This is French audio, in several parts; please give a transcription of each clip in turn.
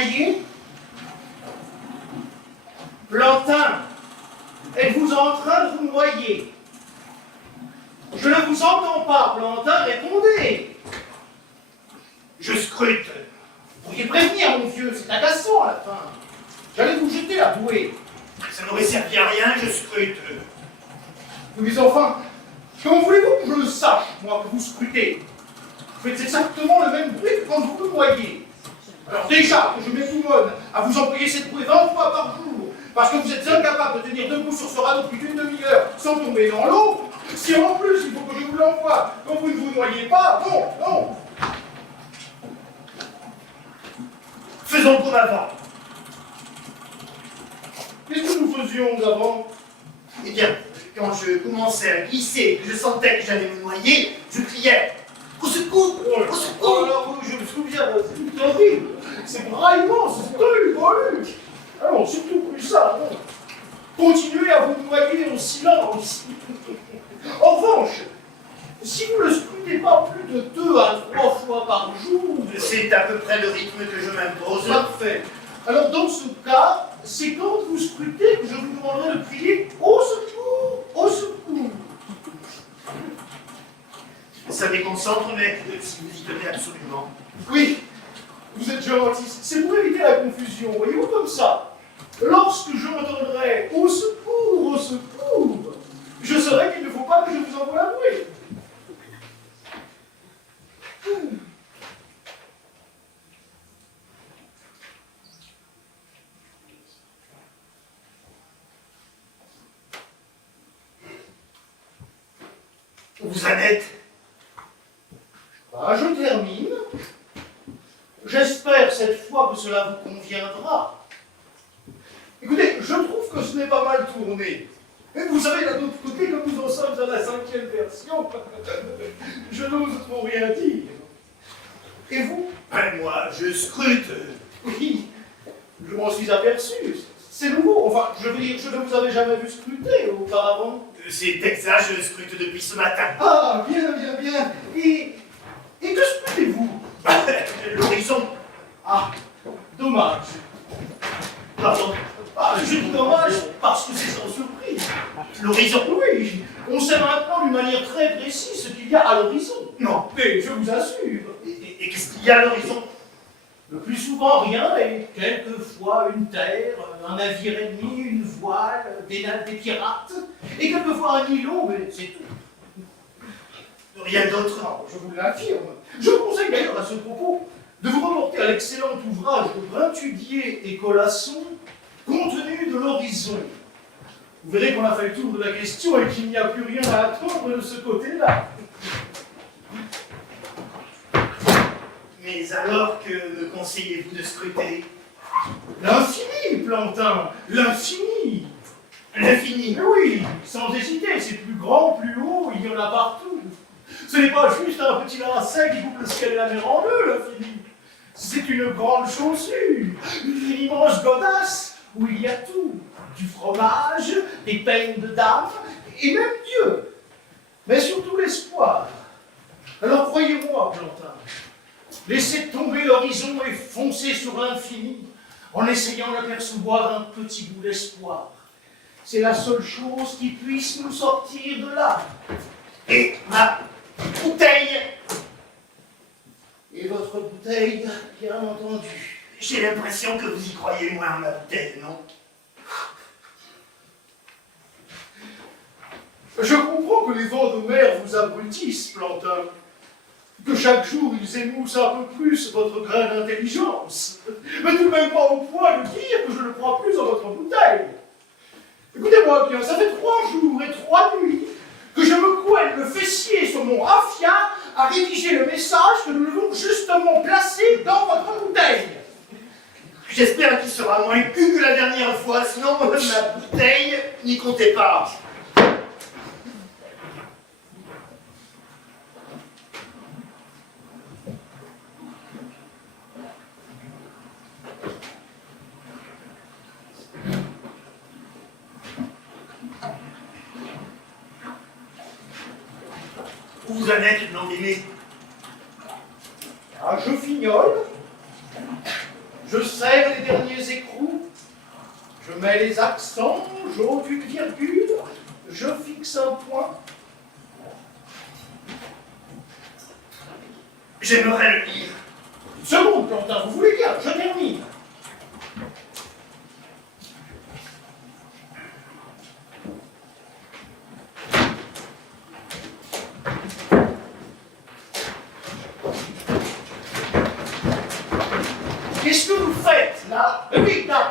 noyer? Plantin, êtes-vous en train de vous noyer? Je ne vous entends pas, Plantin, répondez. Je scrute. Vous pourriez prévenir, mon vieux, c'est agaçant à la fin. J'allais vous jeter la bouée. Ça n'aurait servi à rien, je scrute. Mais enfin, comment voulez-vous que je le sache, moi, que vous scrutez? Vous faites exactement le même bruit que quand vous vous noyez. Alors déjà, que je m'épouvonne à vous envoyer cette bouée 20 fois par jour, parce que vous êtes incapable de tenir debout sur ce radeau plus d'une demi-heure sans tomber dans l'eau, si en plus il faut que je vous l'envoie quand vous ne vous noyez pas, non, non. Faisons comme avant. Qu'est-ce que nous faisions avant? Eh bien, quand je commençais à glisser, que je sentais que j'allais me noyer, je criais « Au secours! Au secours !» Alors, je me souviens, c'est horrible, c'est braillement, c'est terrible. Alors, surtout plus ça, non. Continuez à vous noyer en silence. En revanche, si vous ne le scrutez pas plus de 2 à 3 fois par jour, c'est à peu près le rythme que je m'impose. Parfait. Alors, dans ce cas, c'est quand vous scrutez que je vous demanderai de crier « Au secours! Au secours !» Ça déconcentre, mais si vous y tenez absolument. Oui, vous êtes gentil. C'est pour éviter la confusion, voyez-vous, comme ça. Lorsque je m'entendrai au secours, je saurai qu'il ne faut pas que je vous envoie la bouée. Vous en êtes? Ah, je termine. J'espère cette fois que cela vous conviendra. Écoutez, je trouve que ce n'est pas mal tourné. Et vous savez, d'un autre côté, comme nous en sommes à la 5e version, je n'ose trop rien dire. Et vous? Ben, moi, je scrute. Oui, je m'en suis aperçu. C'est nouveau. Enfin, je veux dire, je ne vous avais jamais vu scruter auparavant. C'est exact, je scrute depuis ce matin. Ah, bien, bien, bien. Et que scrutez-vous? L'horizon. Ah, dommage. Pardon. Ah, je dis dommage parce que c'est sans surprise. L'horizon. Oui, on sait maintenant d'une manière très précise ce qu'il y a à l'horizon. Non. Mais je vous assure. Et qu'est-ce qu'il y a à l'horizon? Le plus souvent rien, et quelquefois une terre, un navire ennemi, une voile, des pirates, et quelquefois un îlot, mais c'est tout. Rien d'autre. Non, je vous l'affirme. Je vous conseille d'ailleurs à ce propos de vous reporter à l'excellent ouvrage de Brintudier et Colasson, Contenu de l'horizon. Vous verrez qu'on a fait le tour de la question et qu'il n'y a plus rien à attendre de ce côté-là. Mais alors, que me conseillez-vous de scruter? L'infini, Plantin, l'infini. L'infini. Oui, sans hésiter, c'est plus grand, plus haut, il y en a partout. Ce n'est pas juste un petit lacet qui coupe le ciel et la mer en deux, l'infini. C'est une grande chaussure, une immense godasse où il y a tout. Du fromage, des peignes de dames, et même Dieu. Mais surtout l'espoir. Alors croyez-moi, Plantin, laissez tomber l'horizon et foncez sur l'infini en essayant d'apercevoir un petit bout d'espoir. C'est la seule chose qui puisse nous sortir de là. Et ma bouteille. Et votre bouteille, bien entendu. J'ai l'impression que vous y croyez moins à ma bouteille, non? Je comprends que les vents de mer vous abrutissent, Plantin. Que chaque jour ils émoussent un peu plus votre grain d'intelligence. Mais tout de même pas au point de dire que je ne crois plus en votre bouteille. Écoutez-moi bien, ça fait 3 jours et 3 nuits que je me couenne le fessier sur mon raffia à rédiger le message que nous devons justement placer dans votre bouteille. J'espère qu'il sera moins cul que la dernière fois, sinon ma bouteille n'y comptait pas. Où vous en êtes, non-aimé? Ah, je fignole. Je serre les derniers écrous, je mets les accents, j'ôte une virgule, je fixe un point. J'aimerais le lire. Une seconde, Plantin, vous voulez bien, je termine. Qu'est-ce que vous faites, là? Oui, là.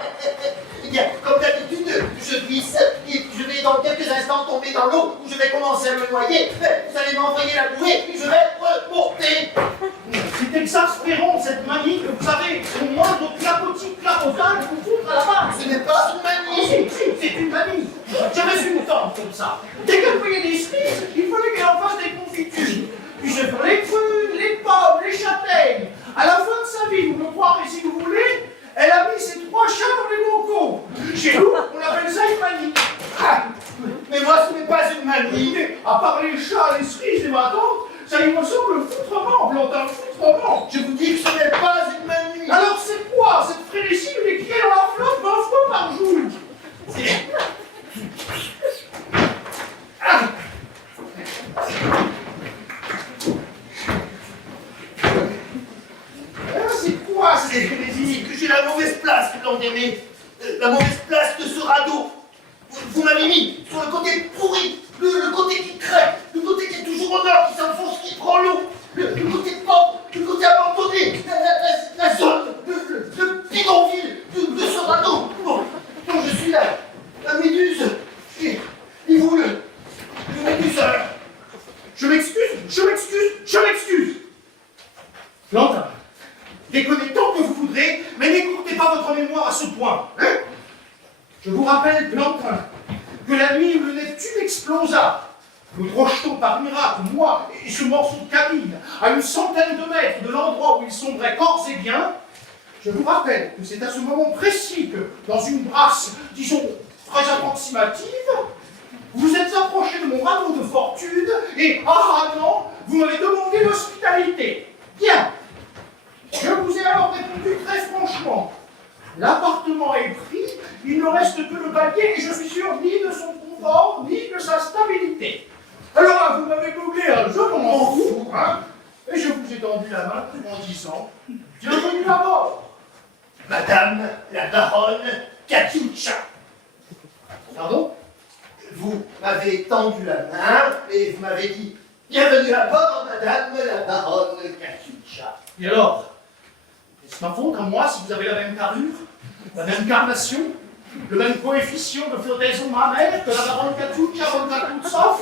Eh bien, comme d'habitude, je glisse et je vais dans quelques instants tomber dans l'eau où je vais commencer à me noyer. Vous allez m'envoyer la bouée et je vais remonter. C'est exaspérant, cette manie que vous avez. Au moindre clapotage, vous foutre à la barre. Ce n'est pas une manie. Si, c'est une manie. J'avais une tante comme ça. Dès qu'elle voyait des cerises, il fallait qu'elle en fasse des confitures. Puis je ferais les prunes, les pommes, les châtaignes. À la fin de sa vie, vous me croirez si vous voulez, elle a mis ses 3 chats dans les bocaux. Chez nous, on appelle ça une manie. Ah, mais moi, ce n'est pas une manie. À part les chats, les cerises et ma tante, ça il me semble foutrement, Plantin, foutrement. Je vous dis que ce n'est pas une manie. Alors c'est quoi cette frénésie de les crier dans la flotte 20 fois par jour? Ah. C'est quoi cette frénésie? Que j'ai la mauvaise place, Blandémé. La mauvaise place de ce radeau. Vous m'avez mis sur le côté pourri, le côté qui crève, le côté qui est toujours au nord, qui s'enfonce, qui prend l'eau, le côté pauvre, le côté abandonné, la zone, le bidonville de ce radeau. Bon, je suis là, la méduse, et vous, le méduseur. Je m'excuse. Plantin, déconnez tant que vous voudrez, mais n'écoutez pas votre mémoire à ce point. Hein? Je vous rappelle, Plantin, que la nuit où le Neptune explosa, nous projetons par miracle, moi et ce morceau de cabine, à une centaine de mètres de l'endroit où il sombrait corps et biens. Je vous rappelle que c'est à ce moment précis que, dans une brasse, disons, très approximative, vous vous êtes approché de mon radeau de fortune et, non, vous m'avez demandé l'hospitalité. Bien. Je vous ai alors répondu très franchement. L'appartement est pris, il ne reste que le papier et je suis sûr ni de son confort, ni de sa stabilité. Alors là, vous m'avez doublé, je m'en fous, hein, et je vous ai tendu la main en disant « Bienvenue à bord !» Madame la baronne Katioucha. Pardon? Vous m'avez tendu la main et vous m'avez dit « Bienvenue à bord, madame la baronne Katioucha. » Et alors? Est-ce ma faute à moi si vous avez la même carrure, la même carnation, le même coefficient de flottaison mammaire que la baronne Katioucha von Katutsov?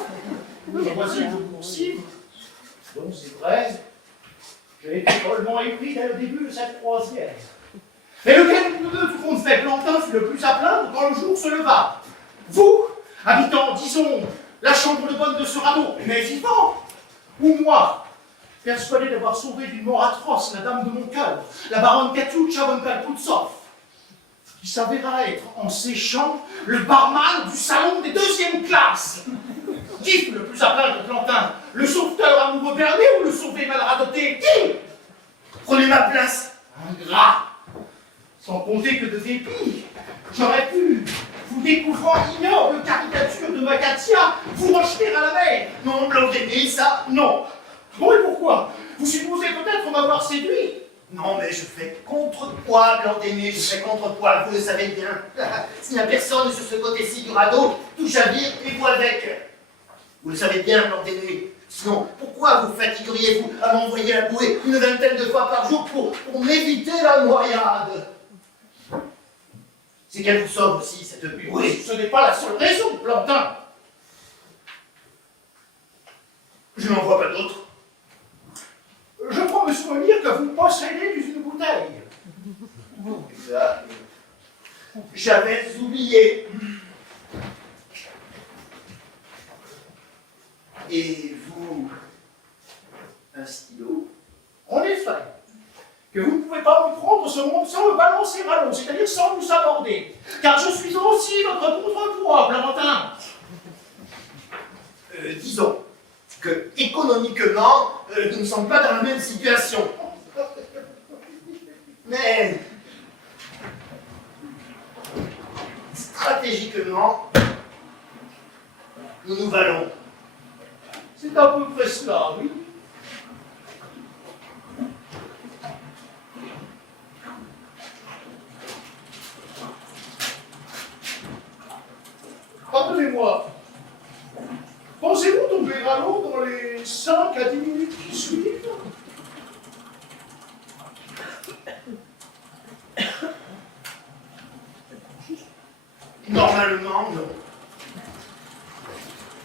Voici que je vous poursuive. Donc c'est vrai, j'ai été follement épris dès le début de cette croisière. Et lequel de nous deux, tout compte fait, Plantin fut le plus à plaindre quand le jour se leva? Vous, habitant, disons, la chambre de bonne de ce radeau, mais vivant, ou moi, persuadé d'avoir sauvé d'une mort atroce la dame de mon cœur, la baronne Katioucha von Katutsov, qui s'avéra être, en séchant, le barman du salon des 2e classes. Qui fut le plus à plaindre, Plantin? Le sauveteur amoureux berné ou le sauvé mal radoté? Qui? Prenez ma place. Ingrat! Sans compter que de dépit, j'aurais pu, vous découvrant ignoble caricature de ma Katia, vous rejeter à la mer. Non, Blandémé, ça, Non. Bon, et pourquoi? Vous supposez peut-être m'avoir séduit? non, mais je fais contrepoids, Blandémé, je fais contrepoids, vous le savez bien. S'il n'y a personne sur ce côté-ci du radeau, tout chavire et vous avec. Vous le savez bien, Blandémé. Sinon, pourquoi vous fatigueriez-vous à m'envoyer la bouée une vingtaine de fois par jour pour m'éviter la noyade? C'est qu'elle vous sauve aussi, cette bouée. Oui, ce n'est pas la seule raison, Plantin. Je n'en vois pas d'autre. Je crois me souvenir que vous possédez une bouteille. J'avais oublié. Et vous, un stylo? En effet, que vous ne pouvez pas me prendre ce monde sans me balancer à l'eau, c'est-à-dire sans vous aborder, car je suis aussi votre contrepoids, Plantin. Disons que économiquement, nous ne sommes pas dans la même situation. Mais Normalement, nous nous valons. C'est à peu près cela, oui. Pardonnez-moi. Pensez-vous tomber à l'eau dans les 5 à 10 minutes qui suivent? Normalement, non.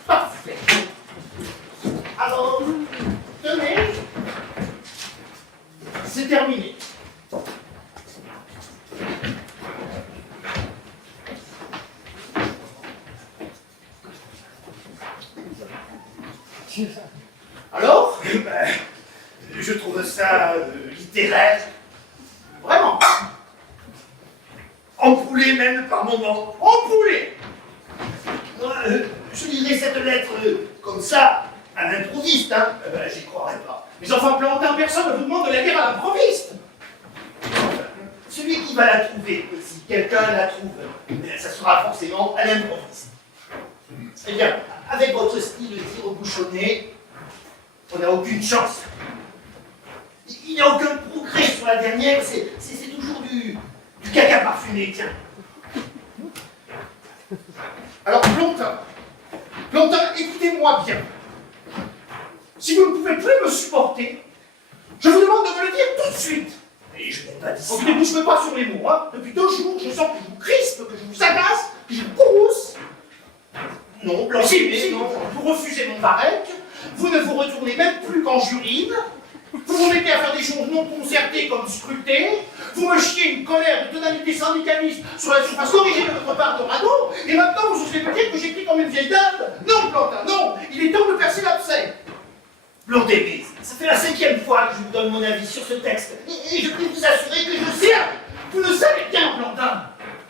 Parfait. Alors, tenez. C'est terminé. Alors, Je trouve ça littéraire, vraiment, ampoulé même par moments. empoulé. Moi, je lirai cette lettre comme ça, à l'improviste, hein. J'y croirais pas. Mais enfin, Plantin, personne ne vous demande de la lire à l'improviste. Celui qui va la trouver, si quelqu'un la trouve, ça sera forcément à l'improviste. Eh bien, avec votre style tire-bouchonné, on n'a aucune chance. Il n'y a aucun progrès sur la dernière, c'est toujours du caca parfumé, tiens. Alors, Plantin, écoutez-moi bien. Si vous ne pouvez plus me supporter, je vous demande de me le dire tout de suite. Et je n'ai pas dit ça. Donc, ne bouge pas sur les mots, hein. Depuis 2 jours, je sens que je vous crispe, que je vous agace, que je vous courrouce. Non, blanc, Si, non. vous refusez mon varech, vous ne vous retournez même plus quand j'urine, vous vous mettez à faire des choses non concertées comme scruter, vous me chiez une colère de tonalité syndicaliste sur la surface corrigée de votre part de radeau, et maintenant vous osez me dire que j'écris comme une vieille dame. Non, Plantin, non, il est temps de percer l'abcès. Blondé, ça fait la 5e fois que je vous donne mon avis sur ce texte. Et je peux vous assurer que je sais. Bien, vous ne savez rien, Plantin.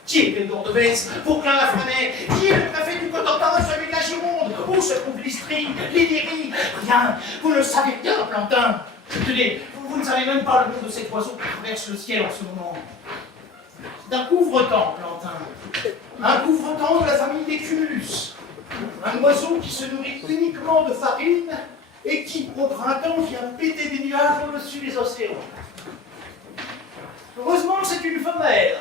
Qui est Bédor de Besse, Vauclin la Frenay? Qui est le préfet du Cotentin, celui de la Gironde? Où se trouve l'Istrie, l'Illyrie? Rien, vous ne savez rien, Plantin. Tenez, vous ne savez même pas le nom de cet oiseau qui traverse le ciel en ce moment. C'est un couvre-temps, Plantin. Un couvre-temps de la famille des cumulus. Un oiseau qui se nourrit uniquement de farine et qui, au printemps, vient péter des nuages au-dessus des océans. Heureusement, c'est une femelle.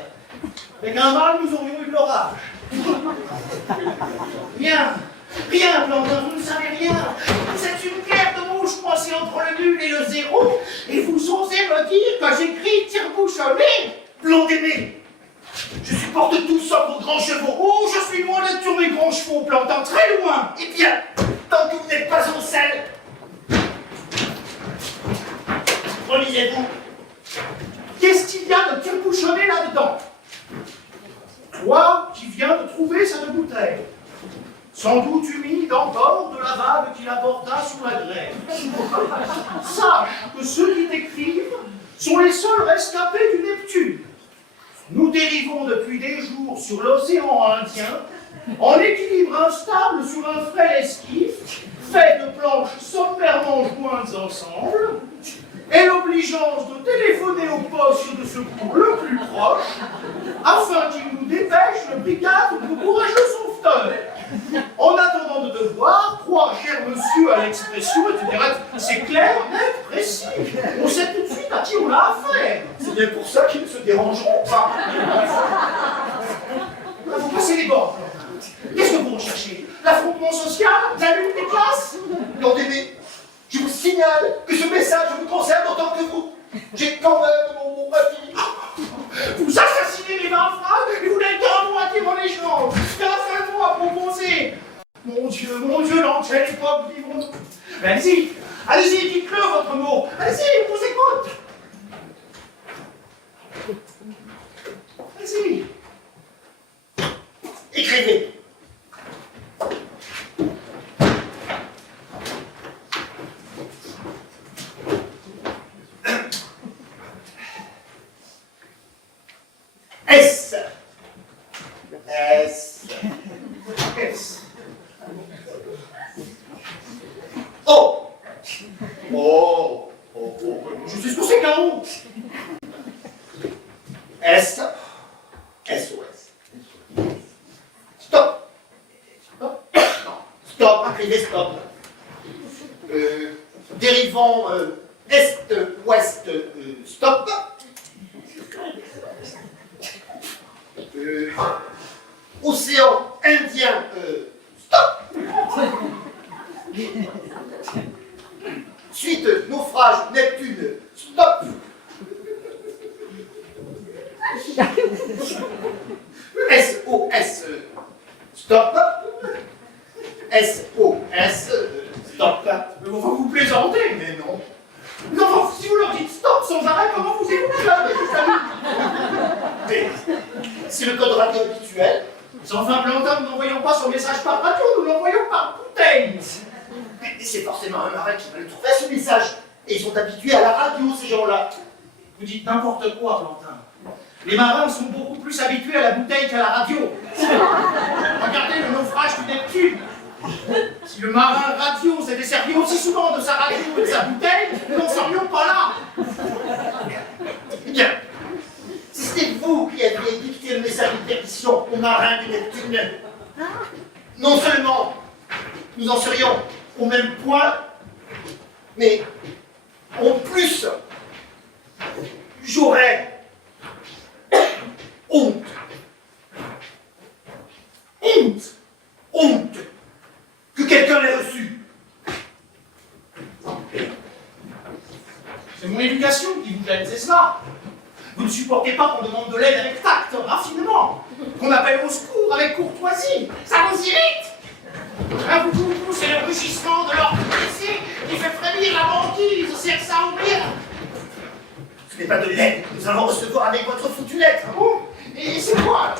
Avec un mâle, nous aurions eu de l'orage. Rien, Plantin, vous ne savez rien. Vous êtes une pierre de mouche coincée entre le nul et le zéro, et vous osez me dire que j'écris tire-bouchonné? Blondé, je supporte tout sauf vos grands chevaux. Oh, je suis loin d'être sur mes grands chevaux, Plantin, très loin. Eh bien, tant que vous n'êtes pas en selle, relisez-vous. Qu'est-ce qu'il y a de tire-bouchonné là-dedans? Toi qui viens de trouver cette bouteille, sans doute humide encore de la vague qui la porta sur la grève. Sache que ceux qui t'écrivent sont les seuls rescapés du Neptune. Nous dérivons depuis des jours sur l'océan Indien, en équilibre instable sur un frêle esquif, fait de planches sommairement jointes ensemble, et l'obligeance de téléphoner au poste de secours le plus proche, afin qu'il nous dépêche le brigade de courageux sauveteurs. En attendant de devoir, croire, cher monsieur, à l'expression, etc. C'est clair, net, précis. On sait tout de suite à qui on a affaire. C'est bien pour ça qu'ils ne se dérangeront pas. Vous passez les bords. Qu'est-ce que vous recherchez? L'affrontement social? La lutte des classes? Blondé, je vous signale que ce message me concerne autant que vous. J'ai quand même mon mot à dire. Vous assassinez les 20 phrases et vous n'avez qu'un mot à dire en échange. Qu'un seul mot à proposer. Mon Dieu, dans quelle époque vivons-nous? Allez-y, dites-le votre mot. Allez-y, on vous écoute. Allez-y. Écrivez. S. S. S. O. O. Je sais ce que c'est qu'un O. S. SOS. Stop. Dérivant est-ouest, stop. Océan Indien, stop. Suite, naufrage, Neptune, stop. SOS, stop. SOS, stop. Mais vous plaisantez. Mais non. Non, si vous leur dites stop sans arrêt, comment vous écoutez là? Mais c'est le code radio habituel. Sans fin Plantin, nous n'envoyons pas son message par radio, nous l'envoyons par bouteille. Mais c'est forcément un marin qui va le trouver ce message. Et ils sont habitués à la radio, ces gens-là. Vous dites n'importe quoi, Plantin. Les marins sont beaucoup plus habitués à la bouteille qu'à la radio. Regardez le naufrage du Neptune. Si le marin radio s'était servi aussi souvent de sa radio et de sa bouteille, nous n'en serions pas là. Bien. Si c'était vous qui aviez dicté le message de perdition au marin du Neptune, non seulement nous en serions au même point, mais en plus, j'aurais honte. Honte. Honte que quelqu'un l'ait reçu. C'est mon éducation qui vous gêne, c'est cela. Vous ne supportez pas qu'on demande de l'aide avec tact, raffinement, qu'on appelle au secours avec courtoisie. Ça vous irrite. Un vous, c'est le rugissement de leur policier qui fait frémir la banquise, c'est ça ou bien. Ce n'est pas de l'aide que nous allons recevoir avec votre foutue lettre. Ah bon? Et c'est quoi?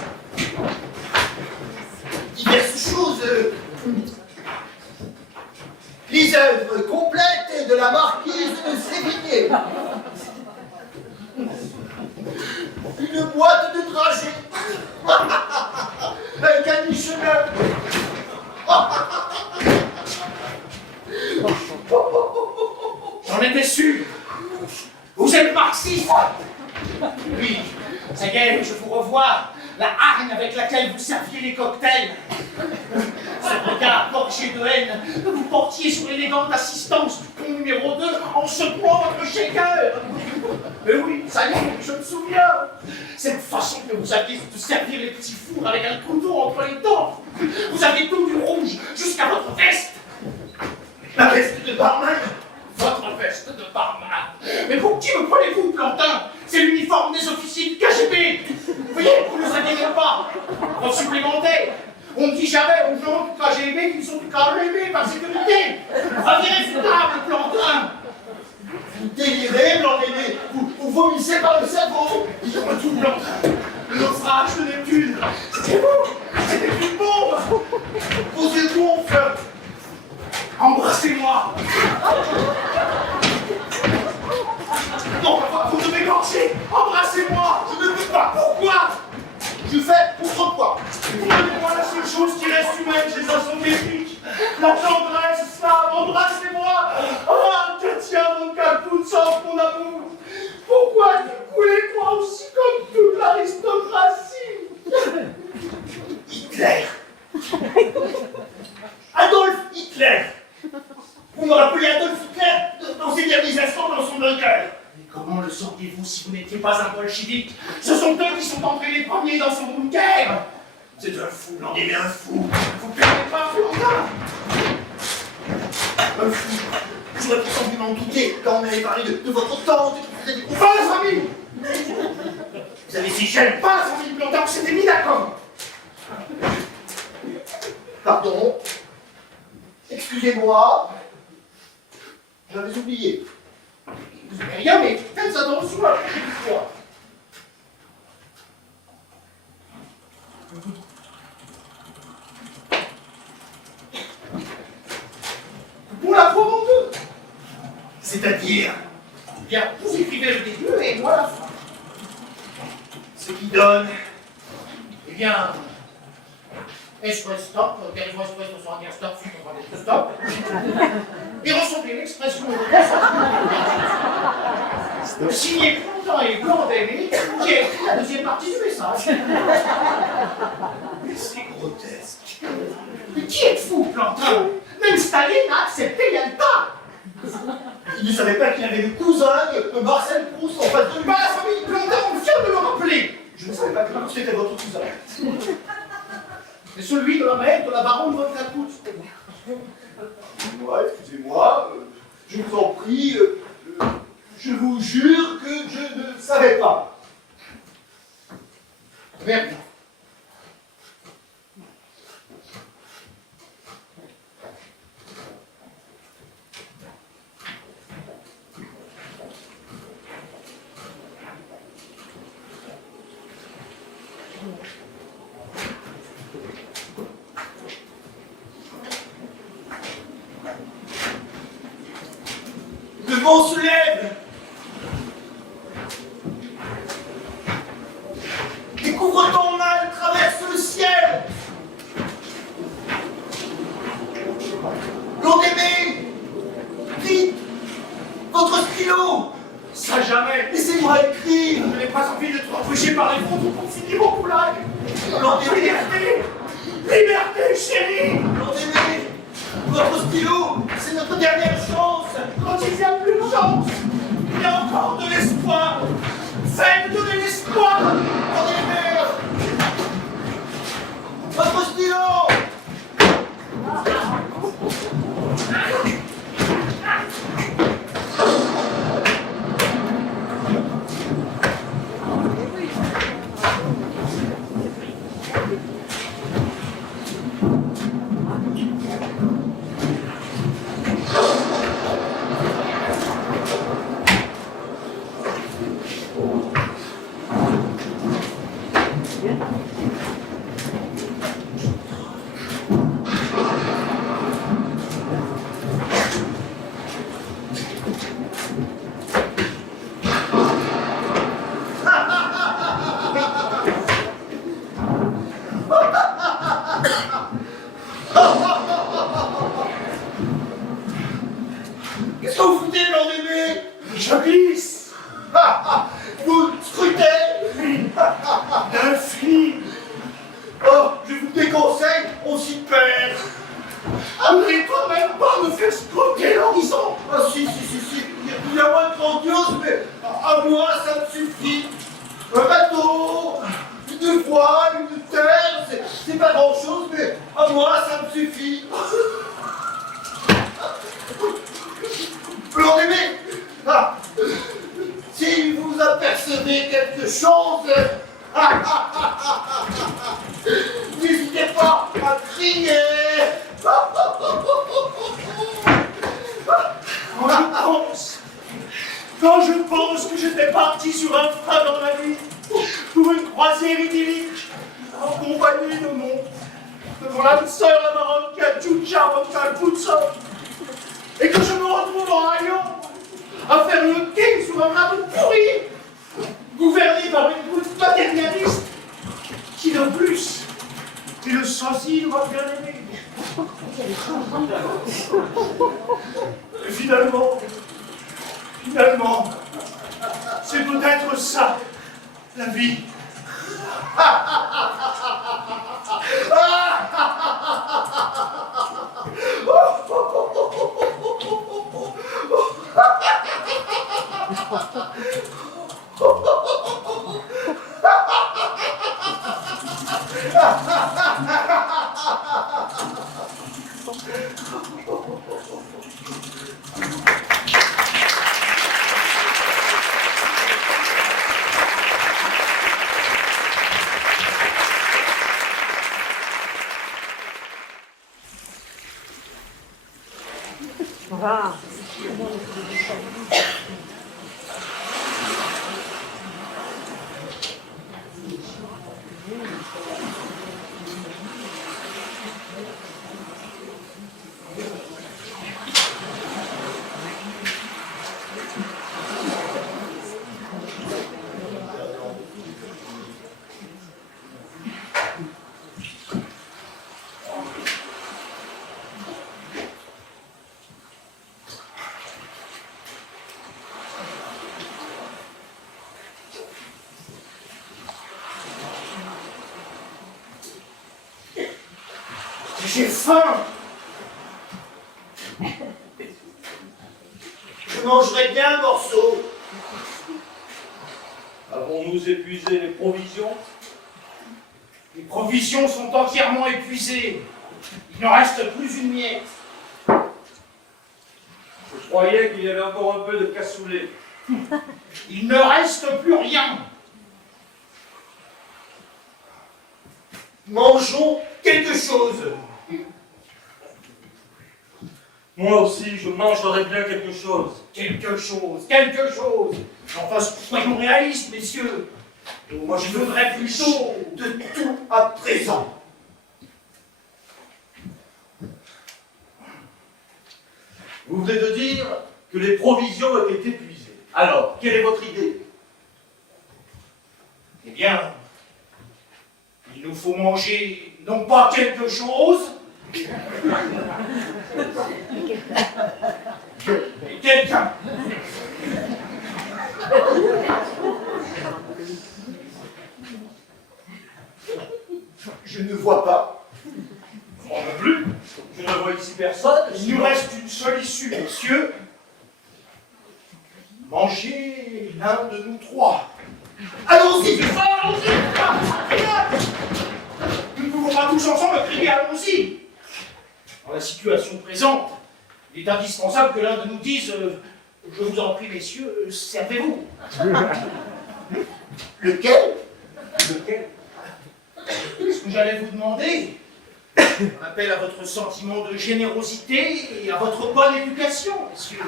Diverses choses. Les œuvres complètes de la marquise de Sévigné. Une boîte de dragées. Un caniche neuf. J'en étais sûr. Vous êtes marxiste. Oui, ça y est, je vous revois. La hargne avec laquelle vous serviez les cocktails. Ce regard gorgé de haine que vous portiez sur l'élégante assistance du pont numéro 2 en secouant votre shaker. Mais oui, ça y est, je me souviens. Cette façon que vous aviez de servir les petits fours avec un couteau entre les dents. Vous aviez tout du rouge jusqu'à votre veste. La veste de barman. Votre veste de barman. Mais pour qui me prenez-vous, Plantin? C'est l'uniforme des officiers du KGB. Vous voyez, vous ne saviez même pas. En supplémentaire, on ne dit jamais aux gens du KGB qu'ils sont du KGB par sécurité. Irréfutable, Plantin. Vous délirez, Blanc-Aimé. Vous vomissez par le cerveau. Dites-moi tout, Plantin. Le naufrage de Neptune, c'était vous. C'était une bombe. Vos yeux gonflent. Embrassez-moi. Non, vous devez marcher. Embrassez-moi. Je ne peux pas. Pourquoi? Je fais pour quoi? Donnez-moi la seule chose qui reste humaine chez un soviétique. La tendresse, ça, embrassez-moi. Ah, Katia, mon calcul sans mon amour. Pourquoi vous coulez toi aussi comme toute l'aristocratie? Hitler. Adolf Hitler. Vous me rappelez Adolf Hitler dans ses derniers instants dans son bunker. Mais comment le sauriez-vous si vous n'étiez pas un bolchevique? Ce sont eux qui sont entrés les premiers dans son bunker. C'est un fou, Blanc-Aimé, un fou. Vous ne perdez pas, Florentin. Un fou. J'aurais pu m'en douter quand on avait parlé de votre tante qui faisait des Pas la famille. Vous avez si jeune. Pas la famille Plantin, on s'était mis d'accord. Pardon. Excusez-moi. J'avais oublié. Vous n'avez rien, mais faites attention à la prochaine fois. Pour la fois en deux. C'est-à-dire, Bien, vous écrivez le début et moi la fin. ce qui donne. Eh bien, SOS stop, dérivant SOS de son dire stop, suite on va dire stop. Et ressemblez l'expression de signé Plantin et Blanc-Aimé, qui a écrit la deuxième partie du message. Mais c'est grotesque. Mais qui êtes-vous, Plantin? Même Staline a accepté Yalta. ne savez pas qu'il avait le cousin de Marcel Proust en face de lui. Bah, la famille Blondin, on vient de me rappeler. Je ne savais pas que Proust était votre cousin. C'est celui de la mère de la baronne von Clapouche. Excusez-moi, je vous en prie, je vous jure que je ne savais pas. Merde. Le vent se lève. Découvre ton mal, traverse le ciel. L'on aimé, vite, votre stylo. Ça jamais. Laissez-moi écrire. Je n'ai pas envie d'être empêché par les vôtres pour finir mon poulaille. L'on aimé, Liberté. Liberté, chérie. l'on aimé, votre stylo, c'est notre dernière chance. Quand il n'y a plus de chance, il y a encore de l'espoir. Faites de l'espoir. L'on aimé, votre stylo. Qu'est-ce que vous foutez, l'on aimé? Je glisse. Vous scrutez. L'infini. Oh, je vous déconseille, on s'y perd. Vous n'allez quand même pas me faire scroquer l'horizon. Ah si. Il y a moins de grandiose, mais à moi, ça me suffit. Un bateau, une voile, une terre, c'est pas grand-chose, mais à moi, ça me suffit. L'on aimé, si vous apercevez quelque chose, n'hésitez pas à crier. Quand je pense que j'étais parti sur un frein dans la vie, pour une croisière idyllique, en compagnie de mon âme sœur, la marocaine, Tchoucha, et que je me retrouve en Hayon, à faire le quai sur un radeau pourri, gouverné par une goutte matérialiste, qui de plus est le sosie de ma bien-aimée. Et finalement, c'est peut-être ça, la vie. J'ai faim. Je Je mangerais bien un morceau. Avons-nous épuisé les provisions? Les provisions sont entièrement épuisées. Il ne reste plus une miette. Je croyais qu'il y avait encore un peu de cassoulet. Il ne reste plus rien. Mangeons quelque chose. Moi aussi, je mangerais bien quelque chose. Quelque chose, quelque chose. Enfin, soyons réalistes, messieurs. Moi, je voudrais plutôt De tout à présent. Vous venez de dire que les provisions étaient épuisées. Alors, quelle est votre idée? Eh bien, il nous faut manger non pas quelque chose, mais quelqu'un. Je ne vois pas. Moi non plus. Je ne vois ici personne. Il nous reste une seule issue, messieurs. Manger l'un de nous trois. Allons-y. Nous ne pouvons pas tous ensemble crier allons-y. Dans la situation présente, il est indispensable que l'un de nous dise je vous en prie, messieurs, servez-vous. Lequel? Lequel? Ce que j'allais vous demander, on appelle à votre sentiment de générosité et à votre bonne éducation, messieurs.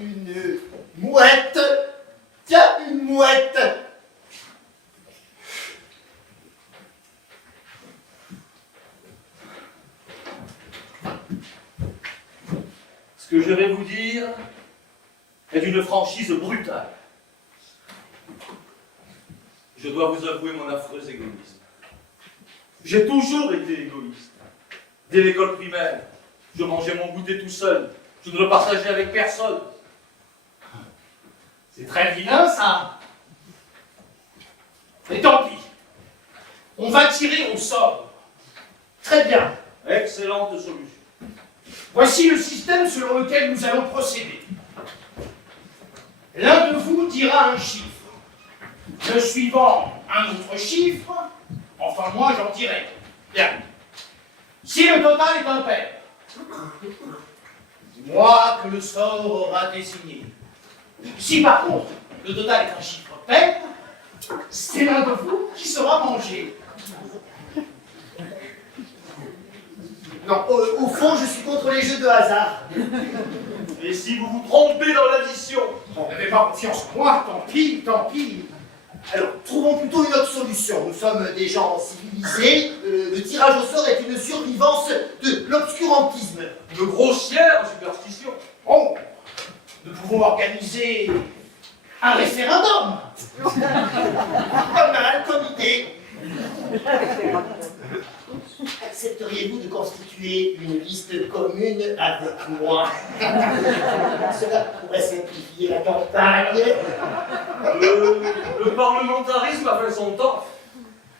Une mouette. Tiens, une mouette. Ce que je vais vous dire est d'une franchise brutale. Je dois vous avouer mon affreux égoïsme. J'ai toujours été égoïste. Dès l'école primaire, je mangeais mon goûter tout seul. Je ne le partageais avec personne. C'est très vilain, ça. Mais tant pis. On va tirer au sort. Très bien. Excellente solution. Voici le système selon lequel nous allons procéder. L'un de vous dira un chiffre. Le suivant, un autre chiffre. Enfin, moi, j'en dirai. Bien. Si le total est impair, dis-moi que le sort aura désigné. Si par contre, le total est un chiffre pair, c'est l'un de vous qui sera mangé. Non, au fond, je suis contre les jeux de hasard. Et si vous vous trompez dans l'addition? Vous n'avez pas confiance en moi, tant pis, tant pis. Alors, trouvons plutôt une autre solution. Nous sommes des gens civilisés. Le tirage au sort est une survivance de l'obscurantisme. Une grossière superstition. Bon, nous pouvons organiser un référendum. Pas mal comme idée. Accepteriez-vous de constituer une liste commune avec moi? Cela pourrait simplifier la campagne. Le parlementarisme a fait son temps.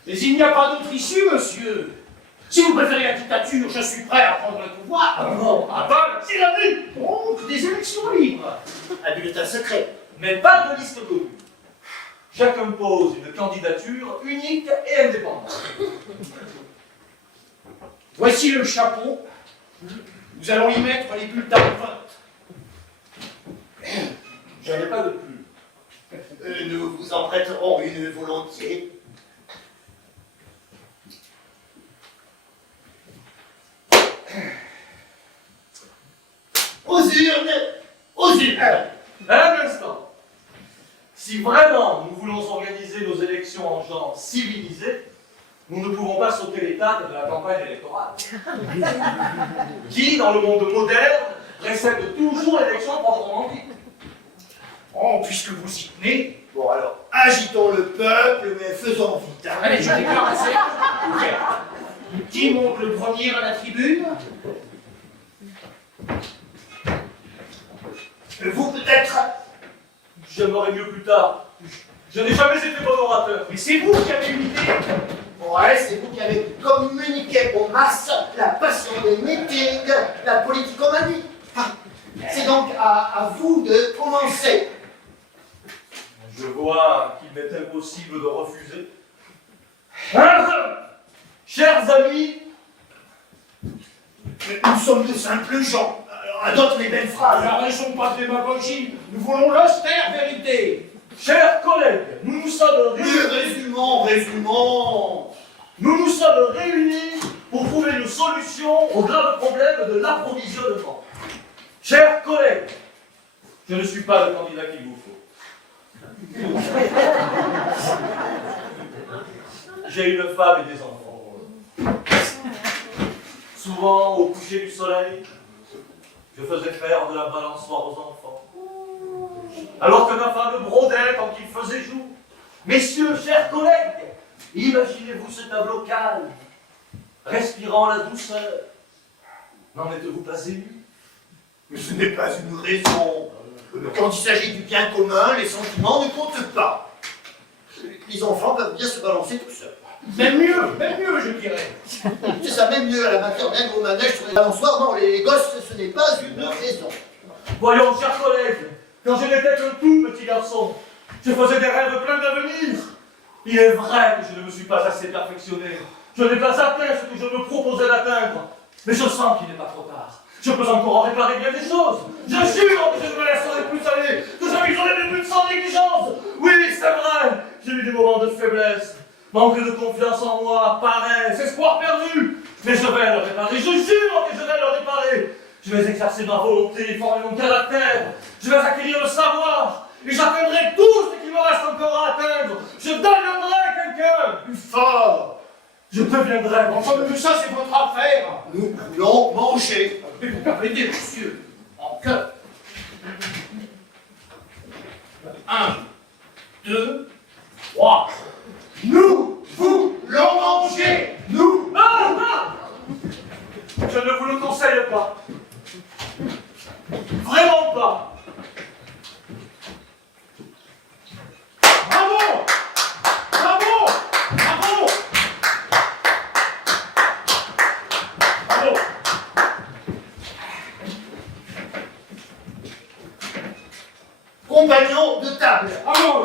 Mais il n'y a pas d'autre issue, monsieur. Si vous préférez la dictature, je suis prêt à prendre le pouvoir. Ah non, à balle, c'est la vie. Donc, des élections libres. Un bulletin secret. Mais pas de liste commune. Chacun pose une candidature unique et indépendante. Voici le chapeau. Nous allons y mettre les bulletins de vote. J'en ai pas de plus. Nous vous en prêterons une volontiers. Aux urnes! Aux urnes! Un instant. Si vraiment nous voulons organiser nos élections en genre civilisé, nous ne pouvons pas sauter l'étape de la campagne électorale. Qui, dans le monde moderne, précède toujours l'élection proprement dite? Oh, puisque vous y tenez. Bon alors, agitons le peuple, mais faisons vite. Hein. Allez, je déclare assez. Qui monte le premier à la tribune? Vous peut-être. J'aimerais mieux plus tard. Je n'ai jamais été bon orateur. Mais c'est vous qui avez une idée. Ouais, c'est vous qui avez communiqué aux masses la passion des meetings, la politicomanie. Ah, c'est donc à vous de commencer. Je vois qu'il m'est impossible de refuser. Chers amis, Mais nous sommes de simples gens. Alors, adopte les belles phrases. N'arrêtons pas de démagogie. Nous voulons l'austère vérité. chers collègues, nous nous sommes Résumons. Nous nous sommes réunis pour trouver une solution au grave problème de l'approvisionnement. Chers collègues, je ne suis pas le candidat qu'il vous faut. J'ai une femme et des enfants. Souvent, au coucher du soleil, je faisais faire de la balançoire aux enfants. Alors que ma femme brodait quand il faisait jour. Messieurs, chers collègues, imaginez-vous ce tableau calme, respirant la douceur. N'en êtes-vous pas ému? Mais ce n'est pas une raison. Quand il s'agit du bien commun, les sentiments ne comptent pas. Les enfants peuvent bien se balancer tout seuls. Même mieux, je dirais. C'est ça, même mieux à la maternelle ou au manège sur les balançoires. Non, les gosses, ce n'est pas une raison. Voyons, chers collègues, quand je n'étais qu'un tout petit garçon, je faisais des rêves pleins d'avenir. Il est vrai que je ne me suis pas assez perfectionné. Je n'ai pas atteint ce que je me proposais d'atteindre. Mais je sens qu'il n'est pas trop tard. Je peux encore en réparer bien des choses. Je jure que je ne me laisserai plus aller, que je vivrai mes buts sans négligence. Oui, c'est vrai, j'ai eu des moments de faiblesse, manque de confiance en moi, paresse, espoir perdu. Mais je vais le réparer, je jure que je vais le réparer. Je vais exercer ma volonté, former mon caractère. Je vais acquérir le savoir. Et j'atteindrai tout ce qu'il me reste encore à atteindre. Je deviendrai quelqu'un. Plus fort. Je deviendrai. Enfin, tout ça, c'est votre affaire. Nous voulons manger. Mais vous permettez, monsieur, en cœur. 1, 2, 3. Nous voulons manger. Nous. Je ne vous le conseille pas. Vraiment pas. Bravo! Bravo! Bravo! Bravo! Compagnons de table. Bravo!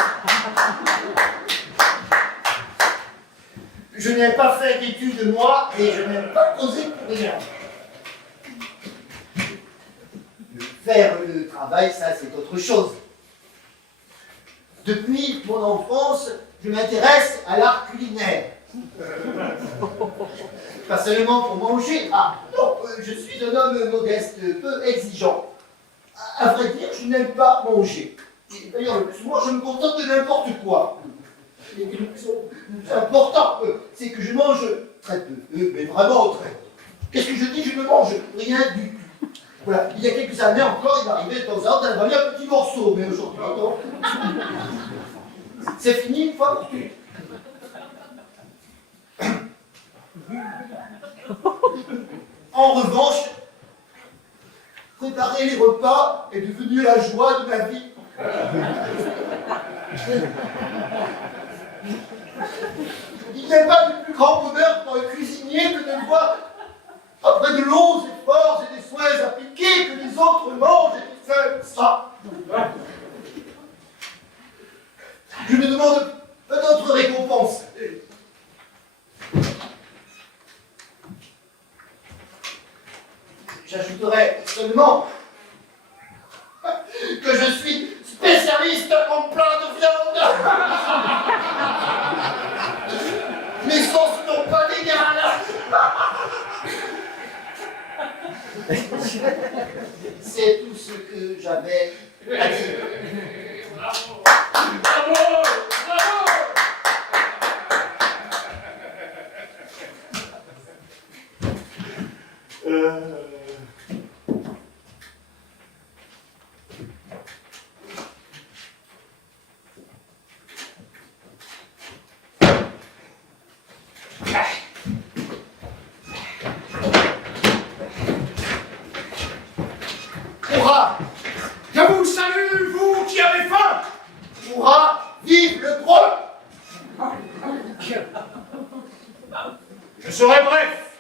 Je n'ai pas fait d'études moi et je n'ai pas causé pour rien. Faire le travail, ça c'est autre chose. Depuis mon enfance, je m'intéresse à l'art culinaire. Pas seulement pour manger. Ah non, je suis un homme modeste, peu exigeant. À vrai dire, je n'aime pas manger. Et d'ailleurs, le plus souvent, je me contente de n'importe quoi. Et le plus important, c'est que je mange très peu. Mais vraiment très peu. Qu'est-ce que je dis? Je ne mange rien du tout. Voilà. Il y a quelques années encore, il m'arrivait de temps en temps d'avoir un petit morceau, mais aujourd'hui, non. C'est fini une fois pour toutes. En revanche, préparer les repas est devenu la joie de ma vie. Il n'y a pas de plus grand bonheur pour un cuisinier que de voir, après de longs efforts et des soins appliqués, que les autres mangent et qu'ils font ça. Je ne demande pas d'autre récompense. J'ajouterai seulement que je suis spécialiste en plat de viande. Mes sauces n'ont pas d'égal. C'est tout ce que j'avais à dire. Bravo! Bravo! Hurrah! J'avoue, serai bref.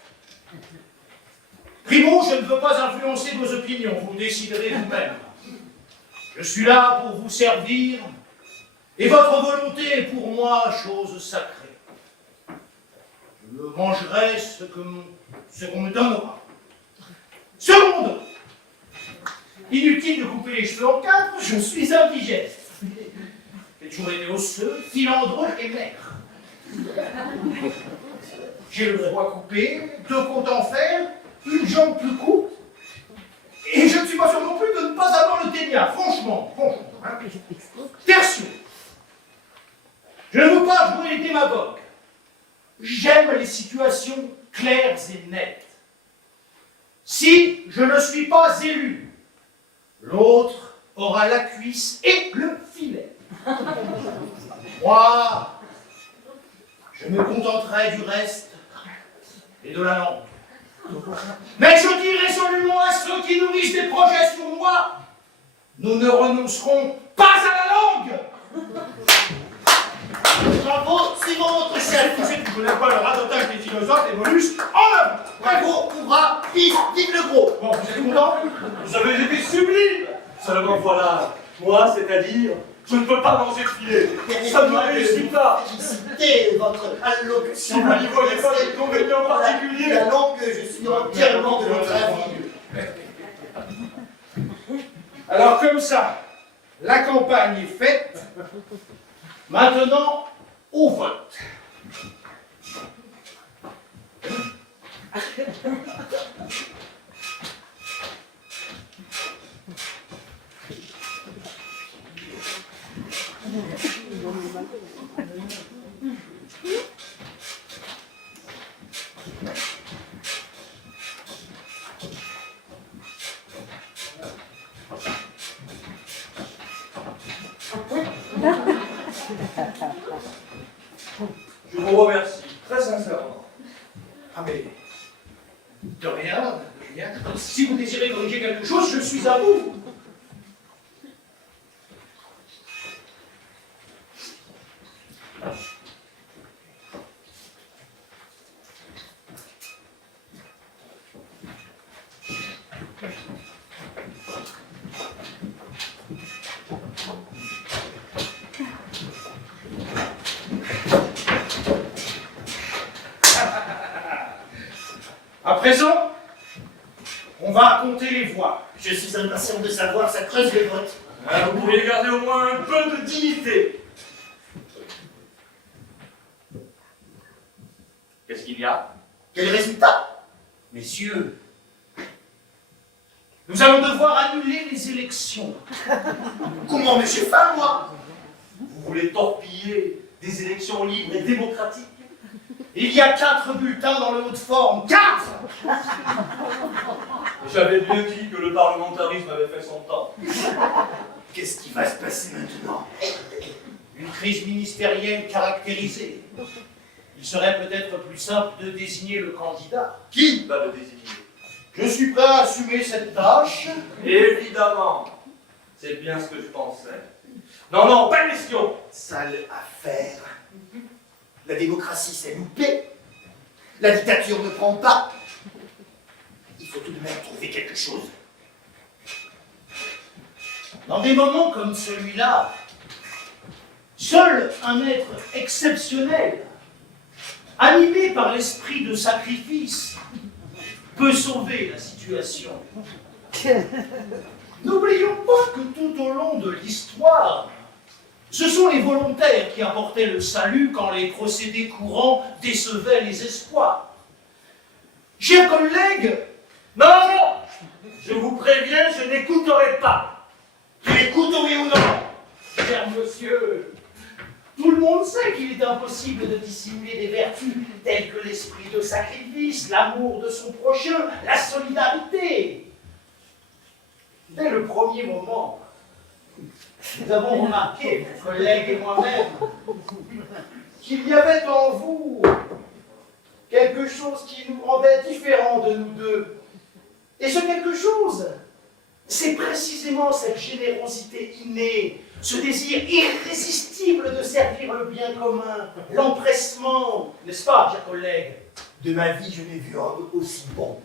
Primo, je ne veux pas influencer vos opinions, vous déciderez vous-même. Je suis là pour vous servir, et votre volonté est pour moi chose sacrée. Je mangerai ce qu'on me donnera. Seconde, inutile de couper les cheveux en quatre, je suis indigeste. J'ai toujours été osseux, filandreux et maigre. J'ai le foie coupé, 2 côtes en fer, une jambe plus courte, et je ne suis pas sûr non plus de ne pas avoir le ténia, franchement. Hein. Tertio, je ne veux pas jouer les démagogues. J'aime les situations claires et nettes. Si je ne suis pas élu, l'autre aura la cuisse et le filet. Moi, je me contenterai du reste et de la langue. Mais je dis résolument à ceux qui nourrissent des projets sur moi, nous ne renoncerons pas à la langue. Bravo, c'est votre chef. Je ne connais pas le radotage des dinosaures, des mollusques, en avant. Bravo, Ouvra, vive le gros. Bon, vous êtes content? Vous avez été sublime. Seulement voilà, moi, c'est-à-dire, je ne peux pas manger de filet. Ça ne me réussit pas. Félicitez votre allocution. Si vous n'y voyez pas d'inconvénient particulier. La langue, je suis entièrement de votre avis. Alors comme ça, la campagne est faite. Maintenant, au vote. Je vous remercie, très sincèrement. Ah mais, de rien. Si vous désirez corriger quelque chose, je suis à vous. À présent, on va compter les voix. Je suis impatient de savoir, ça creuse le vote. Vous pouvez garder au moins un peu de dignité. Qu'est-ce qu'il y a? Quel résultat? Messieurs, nous allons devoir annuler les élections. Comment, monsieur Fin, moi? Vous voulez torpiller des élections libres et démocratiques? Il y a 4 bulletins dans le haut de forme. 4! J'avais bien dit que le parlementarisme avait fait son temps. Qu'est-ce qui va se passer maintenant? Une crise ministérielle caractérisée. Il serait peut-être plus simple de désigner le candidat. Qui va le désigner? Je suis prêt à assumer cette tâche. Évidemment. C'est bien ce que je pensais. Non, pas question. Sale affaire. La démocratie s'est loupée. La dictature ne prend pas. Il faut tout de même trouver quelque chose. Dans des moments comme celui-là, seul un être exceptionnel, animé par l'esprit de sacrifice, peut sauver la situation. N'oublions pas que tout au long de l'histoire, ce sont les volontaires qui apportaient le salut quand les procédés courants décevaient les espoirs. Chers collègues, Non! Je vous préviens, je n'écouterai pas. Tu écoutes, oui ou non? cher monsieur, tout le monde sait qu'il est impossible de dissimuler des vertus telles que l'esprit de sacrifice, l'amour de son prochain, la solidarité. Dès le premier moment, nous avons remarqué, mes collègues et moi-même, qu'il y avait en vous quelque chose qui nous rendait différents de nous deux. Et ce quelque chose, c'est précisément cette générosité innée, ce désir irrésistible de servir le bien commun, l'empressement, n'est-ce pas, chers collègues? De ma vie, je n'ai vu un homme aussi bon.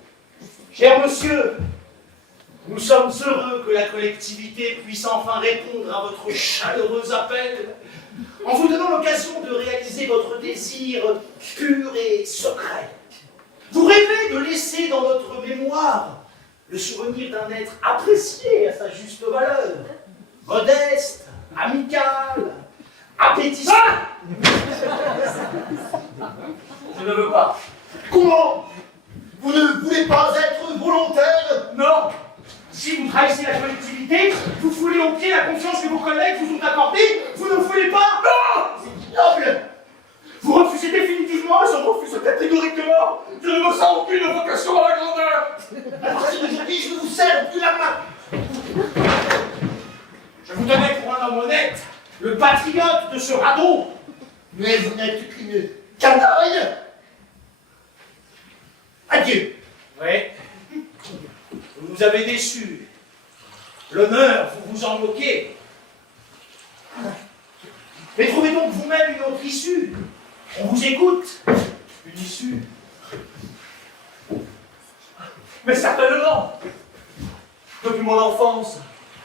Cher monsieur, nous sommes heureux que la collectivité puisse enfin répondre à votre chaleureux appel en vous donnant l'occasion de réaliser votre désir pur et secret. Vous rêvez de laisser dans notre mémoire le souvenir d'un être apprécié à sa juste valeur, modeste, amical, appétissant. Je ne veux pas. Comment? Vous ne voulez pas être volontaire? Non. Si vous trahissez la collectivité, vous foulez au pied la confiance que vos collègues vous ont accordée, vous ne voulez pas? Non. C'est ignoble! Vous refusez définitivement, je refuse Catégoriquement, je ne me sens aucune vocation à la grandeur. À partir d'aujourd'hui, je ne vous serre plus la main! Je vous tenais pour un homme honnête, le patriote de ce radeau. Mais vous n'êtes qu'une canaille! Adieu! Oui. Vous nous avez déçus. L'honneur, vous vous en moquez. Mais trouvez donc vous-même une autre issue. On vous écoute. Une issue. Mais certainement. Depuis mon enfance,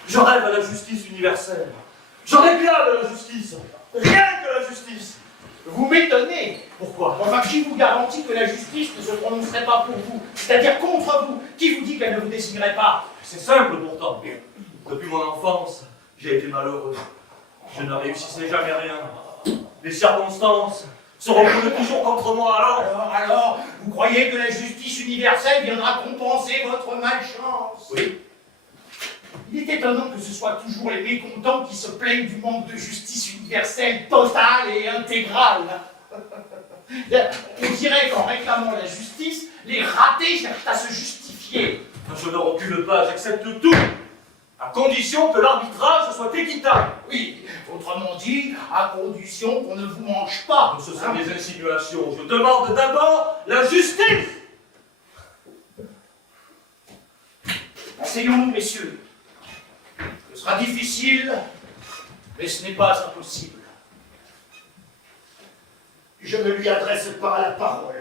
je rêve à la justice universelle. Je réclame la justice. Rien que la justice. Vous m'étonnez. Pourquoi? Enfin, qui vous garantit que la justice ne se prononcerait pas pour vous, c'est-à-dire contre vous? Qui vous dit qu'elle ne vous désignerait pas? C'est simple pourtant. Depuis mon enfance, j'ai été malheureux. Je ne réussissais jamais rien. Les circonstances se retournent toujours contre moi Alors, vous croyez que la justice universelle viendra compenser votre malchance? Oui. Il est étonnant que ce soit toujours les mécontents qui se plaignent du manque de justice universelle totale et intégrale. On dirait qu'en réclamant la justice, les ratés cherchent à se justifier. Je ne recule pas, j'accepte tout, à condition que l'arbitrage soit équitable. Oui, autrement dit, à condition qu'on ne vous mange pas. Ce sont des insinuations. Je demande d'abord la justice. Asseyons-nous, messieurs. Ce sera difficile, mais ce n'est pas impossible. Je ne lui adresse pas la parole.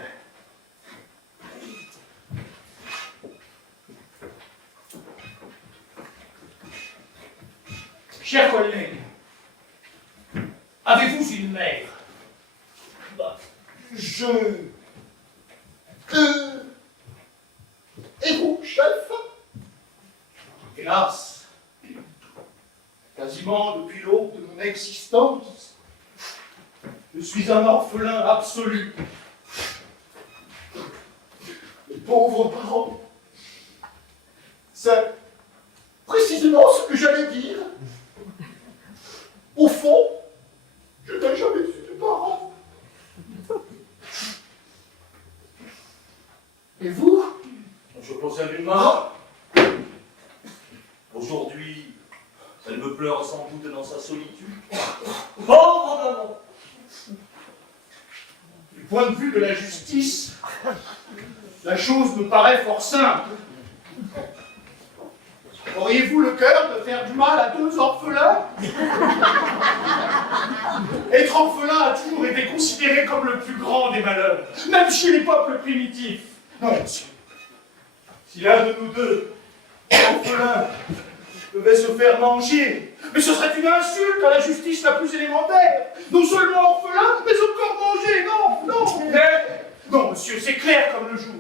Chers collègues, avez-vous une mère? Et vous, chef? Hélas, quasiment depuis l'aube de mon existence, je suis un orphelin absolu. Mes pauvres parents. C'est précisément ce que j'allais dire. Au fond, je n'ai jamais eu de parents. Et vous? Je possède une main. Aujourd'hui, elle me pleure sans doute dans sa solitude. Pauvre maman! Du point de vue de la justice, la chose me paraît fort simple. Auriez-vous le cœur de faire du mal à deux orphelins? Être orphelin a toujours été considéré comme le plus grand des malheurs, même chez les peuples primitifs. Non, monsieur. Si l'un de nous deux, orphelin, devait se faire manger, mais ce serait une insulte à la justice la plus élémentaire. Non seulement orphelin, mais encore manger. Non, non. Mais, non, monsieur, c'est clair comme le jour.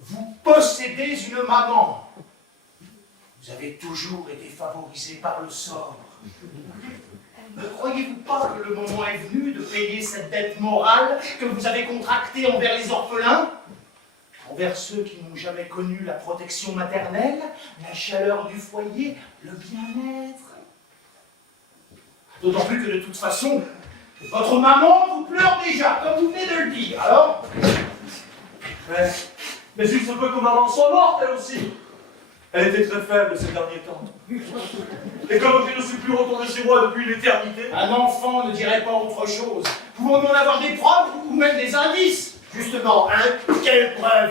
Vous possédez une maman. Vous avez toujours été favorisé par le sort. Ne croyez-vous pas que le moment est venu de payer cette dette morale que vous avez contractée envers les orphelins? Envers ceux qui n'ont jamais connu la protection maternelle, la chaleur du foyer, le bien-être. D'autant plus que de toute façon, votre maman vous pleure déjà, comme vous venez de le dire. Alors, Mais il se peut que maman soit morte, elle aussi. Elle était très faible ces derniers temps. Et comme je ne suis plus retourné chez moi depuis l'éternité, un enfant ne dirait pas autre chose. Pouvons-nous en avoir des preuves ou même des indices? Justement, hein? Quelle preuve?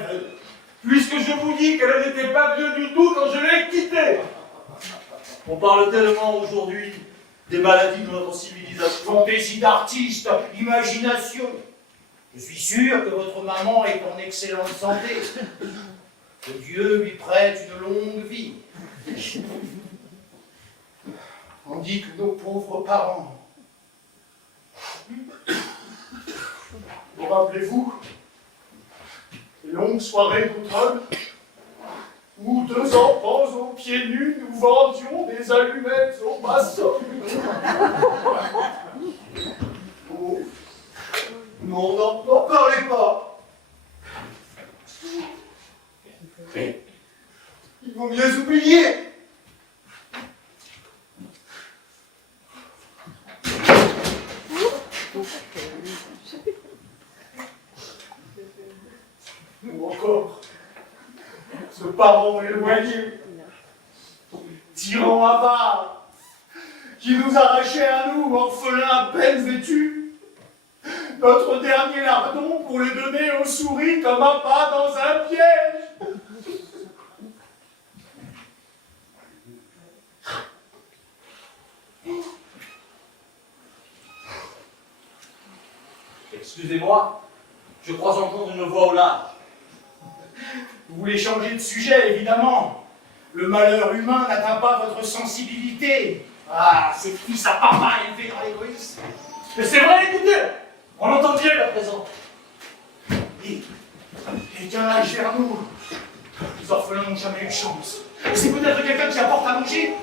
puisque je vous dis qu'elle n'était pas bien du tout quand je l'ai quittée. On parle tellement aujourd'hui des maladies de notre civilisation. Fantaisie d'artiste, imagination. Je suis sûr que votre maman est en excellente santé. Que Dieu lui prête une longue vie. On dit que nos pauvres parents... Vous rappelez-vous les longues soirées d'automne où 2 enfants aux pieds nus nous vendions des allumettes au maçon? Oh, non, n'en parlez pas. Il vaut mieux oublier. Ou encore, ce parent éloigné, tyran avare, qui nous arrachait à nous, orphelins à peine vêtus, notre dernier lardon pour le donner aux souris comme un pas dans un piège. Excusez-moi, je crois entendre une voix au large. Vous voulez changer de sujet, évidemment. Le malheur humain n'atteint pas votre sensibilité. Ah, ces fils à papa élevés dans l'égoïsme. Mais c'est vrai, écoutez, on entend bien à présent. Et quelqu'un là gère nous. Les orphelins n'ont jamais eu de chance. C'est peut-être quelqu'un qui apporte à manger.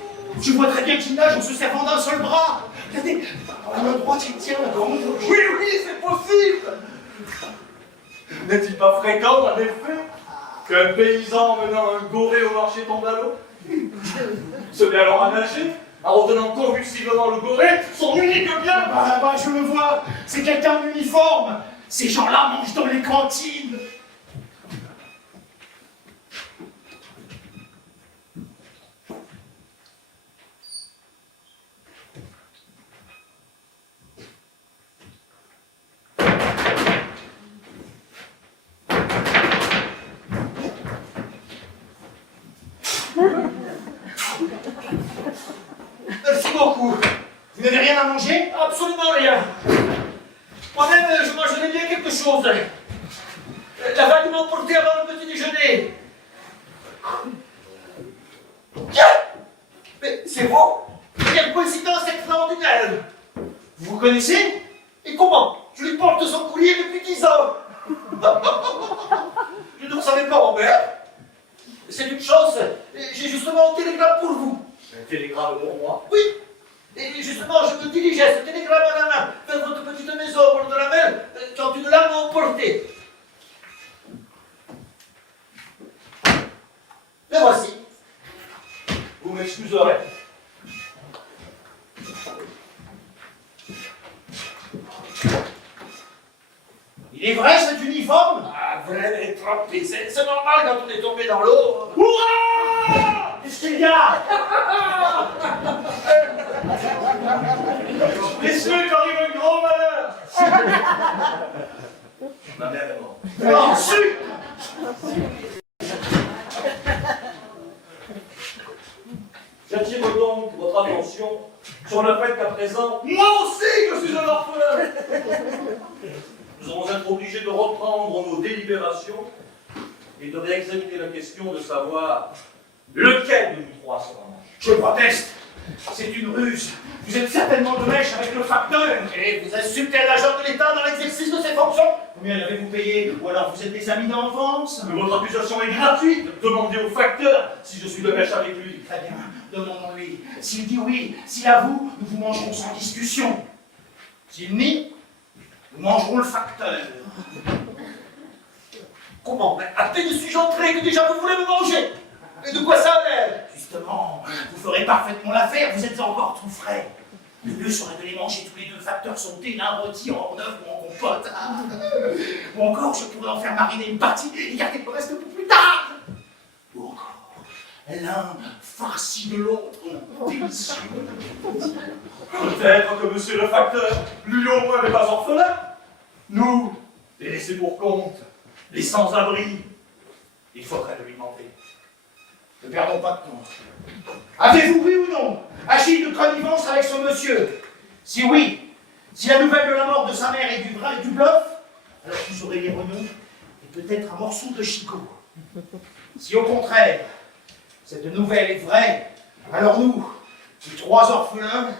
Je vois très bien qu'il nage en se servant d'un seul bras. Regardez, dans la main droite, il tient la grande. Oui, oui, c'est possible. N'est-il pas fréquent, en effet, qu'un paysan menant un goré au marché tombe à l'eau, se met alors à nager, en retenant convulsivement le goré, son unique bien? Bah, je le vois, c'est quelqu'un en uniforme. Ces gens-là mangent dans les cantines. Merci beaucoup. Vous n'avez rien à manger? Absolument rien. Moi-même, je mangerais bien quelque chose. La vague m'a emporté avant le petit déjeuner. Tiens! Mais c'est vous? Quelle coïncidence extraordinaire! Vous vous connaissez? Et comment? Je lui porte son courrier depuis 10 ans. Je ne le savais pas, mon père. C'est une chance. J'ai justement un télégramme pour vous. Un télégramme pour moi? Oui. Et justement, je me dirigeais, ce télégramme à la main, vers votre petite maison au bord de la mer, quand une lame m'a emporté. Le voici. Vous m'excuserez. Il est vrai cet uniforme? Ah, vrai et trempé, c'est normal quand on est tombé dans l'eau. Hurrah! Qu'est-ce qu'il y a? Messieurs, qu'arrive un grand malheur. Ma mère est morte. Non, chut! J'attire donc votre attention sur le fait qu'à présent, moi aussi je suis un orphelin. Nous serons obligés de reprendre nos délibérations et de réexaminer la question de savoir lequel de nous trois sera mort. Je proteste. C'est une ruse. Vous êtes certainement de mèche avec le facteur. Et vous insultez l'agent de l'État dans l'exercice de ses fonctions. Combien l'avez-vous payé? Ou alors vous êtes des amis d'enfance? Mais votre accusation est gratuite. Demandez au facteur si je suis de mèche avec lui. Très bien, demandons-lui. S'il dit oui, s'il avoue, nous vous mangerons sans discussion. S'il nie, nous mangerons le facteur. Comment? Mais à peine suis-je entré que déjà vous voulez me manger. Et de quoi ça a l'air? Justement, vous ferez parfaitement l'affaire, vous êtes encore tout frais. Le mieux serait de les manger tous les deux. Facteurs sautés, l'un rôti en hors-d'œuvre ou en compote. Ah. Ou encore, je pourrais en faire mariner une partie et garder le reste pour plus tard. Ou encore, l'un farci de l'autre. Délicieux. Peut-être que monsieur le facteur, lui au moins n'est pas orphelin. Nous, les laissés pour compte, les sans-abri, il faudrait le lui demander. Ne perdons pas de temps. Avez-vous, oui ou non, agi de connivence avec ce monsieur? Si oui, si la nouvelle de la mort de sa mère est du vrai et du bluff, alors vous aurez les renoms et peut-être un morceau de chicot. Si au contraire, cette nouvelle est vraie, alors nous, les 3 orphelins,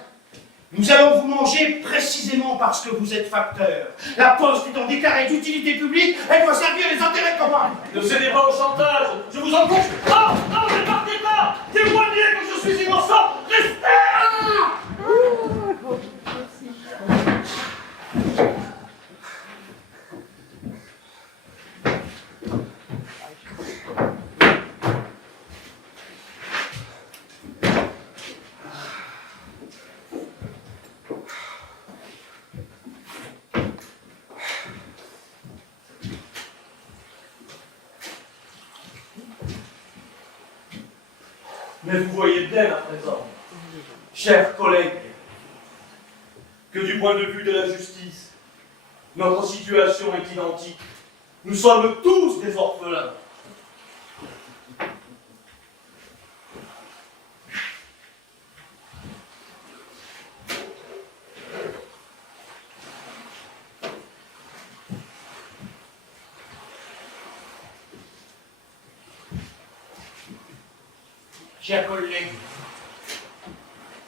nous allons vous manger précisément parce que vous êtes facteurs. La poste étant déclarée d'utilité publique, elle doit servir les intérêts communs. Ne cédez pas au chantage, je vous en compte. Non, non, ne partez pas. Témoignez que je suis innocent. Restez. Mais vous voyez bien à présent, chers collègues, que du point de vue de la justice, notre situation est identique. Nous sommes tous des orphelins. Chers collègues,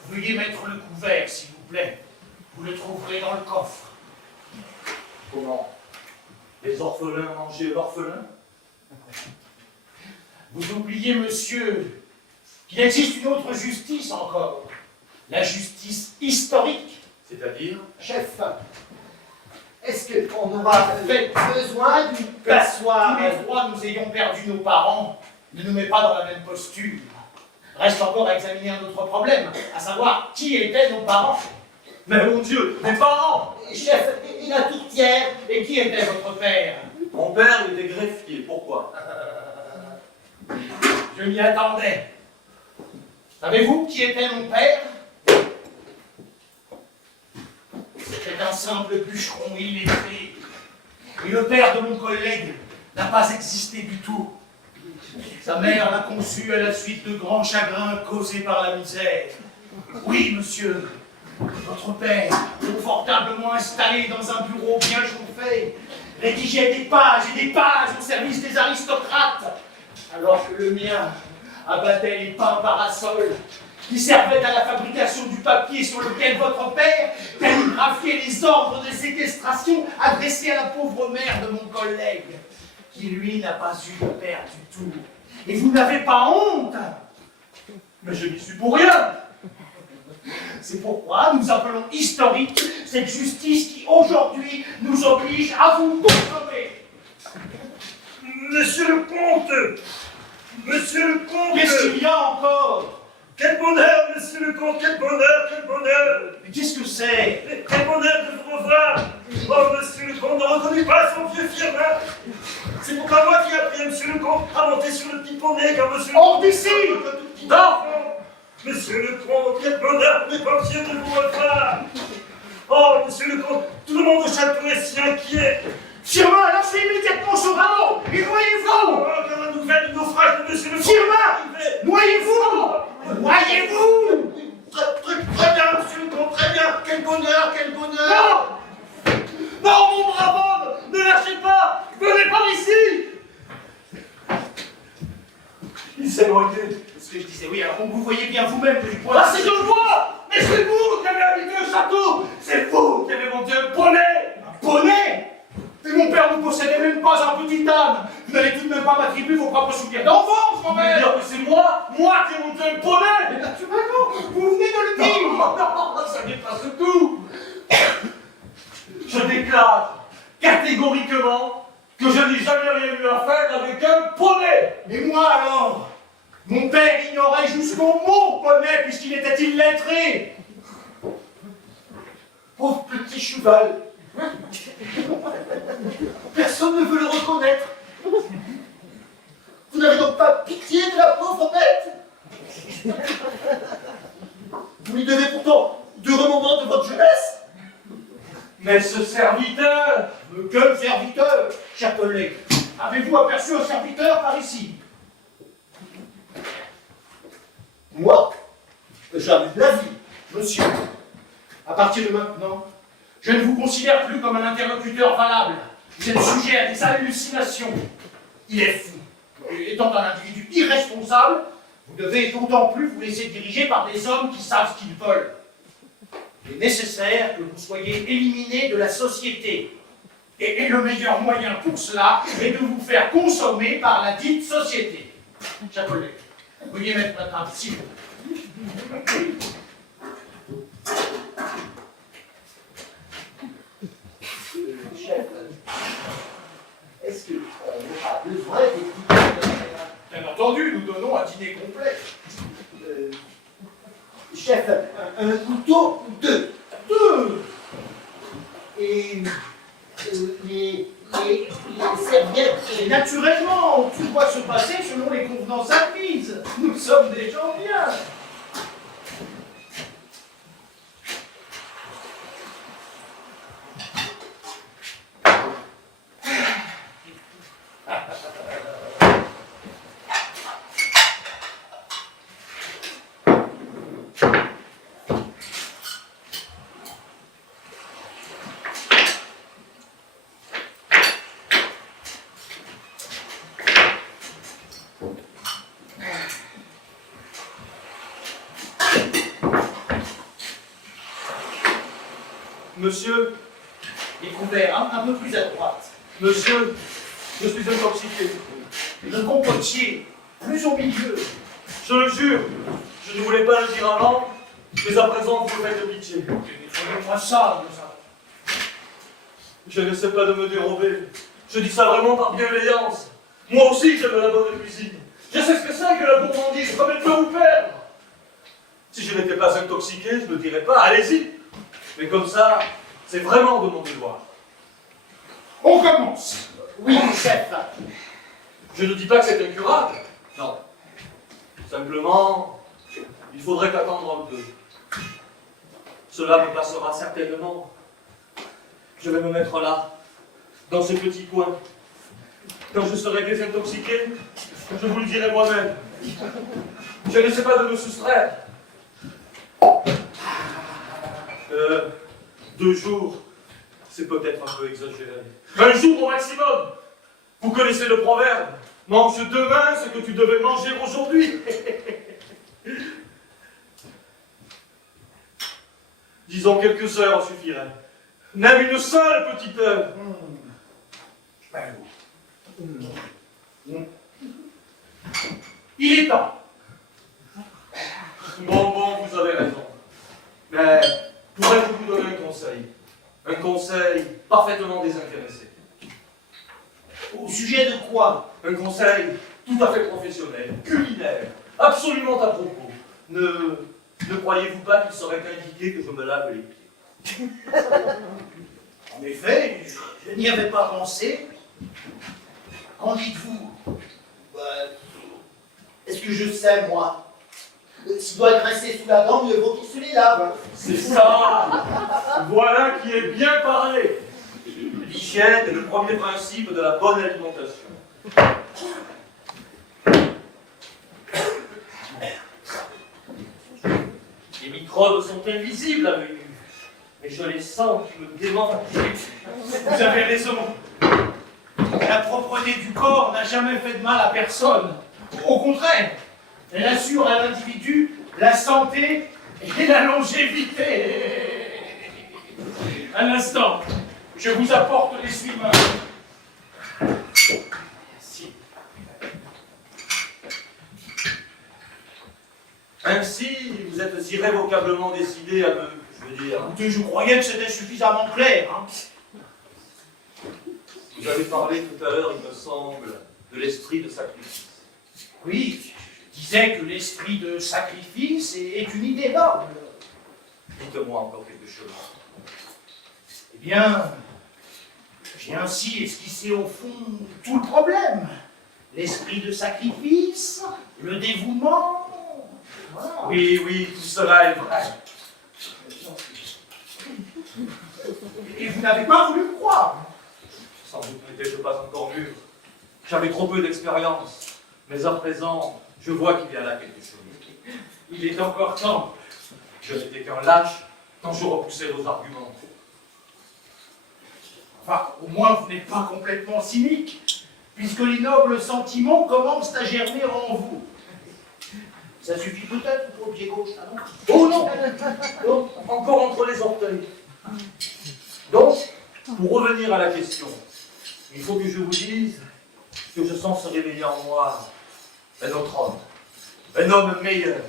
veuillez mettre le couvert, s'il vous plaît. Vous le trouverez dans le coffre. Comment? Les orphelins mangeaient l'orphelin? Vous oubliez, monsieur, qu'il existe une autre justice encore. La justice historique. C'est-à-dire? Chef, est-ce qu'on aura besoin d'une passoire? Tous les 3, nous ayons perdu nos parents, ne nous met pas dans la même posture. Reste encore à examiner un autre problème, à savoir qui étaient nos parents. Mais mon Dieu, mes parents! Chef, et la tourtière? Et qui était votre père? Mon père était greffier, pourquoi? Je m'y attendais. Savez-vous qui était mon père? C'était un simple bûcheron illettré. Et le père de mon collègue n'a pas existé du tout. Sa mère l'a conçu à la suite de grands chagrins causés par la misère. Oui, monsieur, votre père, confortablement installé dans un bureau bien chauffé, rédigeait des pages et des pages au service des aristocrates, alors que le mien abattait les pins parasols qui servaient à la fabrication du papier sur lequel votre père calligraphiait les ordres de séquestration adressés à la pauvre mère de mon collègue, qui lui n'a pas eu de père du tout. Et vous n'avez pas honte? Mais je n'y suis pour rien! C'est pourquoi nous appelons historique cette justice qui aujourd'hui nous oblige à vous consommer. Monsieur le comte! Monsieur le comte! Qu'est-ce qu'il y a encore? Quel bonheur, monsieur le comte! Quel bonheur! Quel bonheur! Mais qu'est-ce que c'est? Quel bonheur de vous revoir! Oh, monsieur le comte ne reconnaît pas son vieux Firmin! C'est pourquoi moi qui ai appris à monsieur le comte à monter sur le petit poney, car monsieur le Hors comte... d'ici! Non! Monsieur le comte, quel bonheur mes papiers de vous revoir! Oh, monsieur le comte, tout le monde au château est si inquiet! Firmin, lancez immédiatement son radeau et noyez-vous! Oh, car la nouvelle du naufrage de monsieur le comte... Firmin, noyez-vous! Noyez-vous! Très bien, monsieur le comte, très bien! Quel bonheur, quel bonheur! Non! Non, mon brave homme! Ne lâchez pas! Venez par ici! Il s'est noyé. Ce que je disais, oui, alors vous voyez bien vous-même que je crois... Ah, si je le vois! Mais c'est vous qui avez habité le château! C'est vous qui avez monté un poney! Un poney? Mais mon père ne possédait même pas un petit âne. Vous n'allez tout de même pas m'attribuer vos propres souvenirs d'enfance, mon Vous voulez père! dire que c'est moi qui ai monté un poney! Naturellement, vous venez de le dire! Non, ça dépasse tout! Je déclare catégoriquement que je n'ai jamais rien eu à faire avec un poney! Et moi alors? Mon père ignorait jusqu'au mot poney puisqu'il était illettré. Pauvre petit cheval! Personne ne veut le reconnaître! Vous n'avez donc pas pitié de la pauvre bête? Vous lui devez pourtant d'heureux moments de votre jeunesse! Mais ce serviteur! Quel serviteur, cher collègue? Avez-vous aperçu un serviteur par ici? Moi? Jamais de la vie! Monsieur, à partir de maintenant, je ne vous considère plus comme un interlocuteur valable. Vous êtes sujet à des hallucinations. Il est fou. Et étant un individu irresponsable, vous devez d'autant plus vous laisser diriger par des hommes qui savent ce qu'ils veulent. Il est nécessaire que vous soyez éliminé de la société. Et le meilleur moyen pour cela est de vous faire consommer par la dite société. Chers collègues, veuillez mettre votre table s'il vous plaît. Chef, est-ce qu'on aura besoin d'écouter? Bien entendu, nous donnons un dîner complet. Chef, un couteau ou deux? Deux. Et les serviettes. Et naturellement, tout doit se passer selon les convenances admises. Nous sommes des gens bien. Monsieur, Les couverts, hein, un peu plus à droite. monsieur, je suis intoxiqué. Le compotier, plus au milieu. Je le jure, je ne voulais pas le dire avant, mais à présent vous me faites pitié. Moi ça, Je n'essaie pas de me dérober. Je dis ça vraiment par bienveillance. Moi aussi j'aime la bonne cuisine. Je sais ce que c'est que la gourmandise, comme elle peut vous perdre. Si je n'étais pas intoxiqué, je ne dirais pas, allez-y. Mais comme ça, c'est vraiment de mon devoir. On commence. Oui, chef. Je ne dis pas que c'est incurable. Non. Simplement, il faudrait attendre un peu. Cela me passera certainement. Je vais me mettre là, dans ce petit coin. Quand je serai désintoxiqué, je vous le dirai moi-même. Je n'essaie pas de me soustraire. 2 jours, c'est peut-être un peu exagéré. 1 jour au maximum. Vous connaissez le proverbe. Mange demain ce que tu devais manger aujourd'hui. Disons quelques heures suffirait. Même une seule petite heure. Il est temps. Bon, vous avez raison. Mais pourrais-je vous donner un conseil? Un conseil parfaitement désintéressé. Au sujet de quoi? Un conseil tout à fait professionnel, culinaire, absolument à propos. Ne croyez-vous pas qu'il serait indiqué que je me lave les pieds? En effet, je n'y avais pas pensé. Qu'en dites-vous? Est-ce que je sais, moi? S'il doit graisser sous la dent, mieux vaut qu'il se les lave. C'est ça! Voilà qui est bien parlé! L'hygiène est le premier principe de la bonne alimentation. Les microbes sont invisibles à vue, mais je les sens qui me démangent. Vous avez raison. La propreté du corps n'a jamais fait de mal à personne. Au contraire, elle assure à l'individu la santé et la longévité. Un instant, je vous apporte l'essuie-main. Merci. Ainsi, vous êtes irrévocablement décidé à me... Je veux dire... Écoutez, je croyais que c'était suffisamment clair. Hein. Vous avez parlé tout à l'heure, il me semble, de l'esprit de sacrifice. Oui, je disais que l'esprit de sacrifice est une idée noble. Dites-moi encore quelque chose. Eh bien, j'ai ainsi esquissé au fond tout le problème. L'esprit de sacrifice, le dévouement. Voilà. Oui, tout cela est vrai. Et vous n'avez pas voulu me croire. Sans doute n'étais-je pas encore mûr. J'avais trop peu d'expérience. Mais à présent, je vois qu'il y a là quelque chose. Il est encore temps. Je n'étais qu'un lâche quand je repoussais vos arguments. Enfin, au moins, vous n'êtes pas complètement cynique, puisque les nobles sentiments commencent à germer en vous. Ça suffit peut-être pour le pied gauche, ah non? Oh non! Non, encore entre les orteils. Donc, pour revenir à la question, il faut que je vous dise que je sens se réveiller en moi un autre homme, un homme meilleur.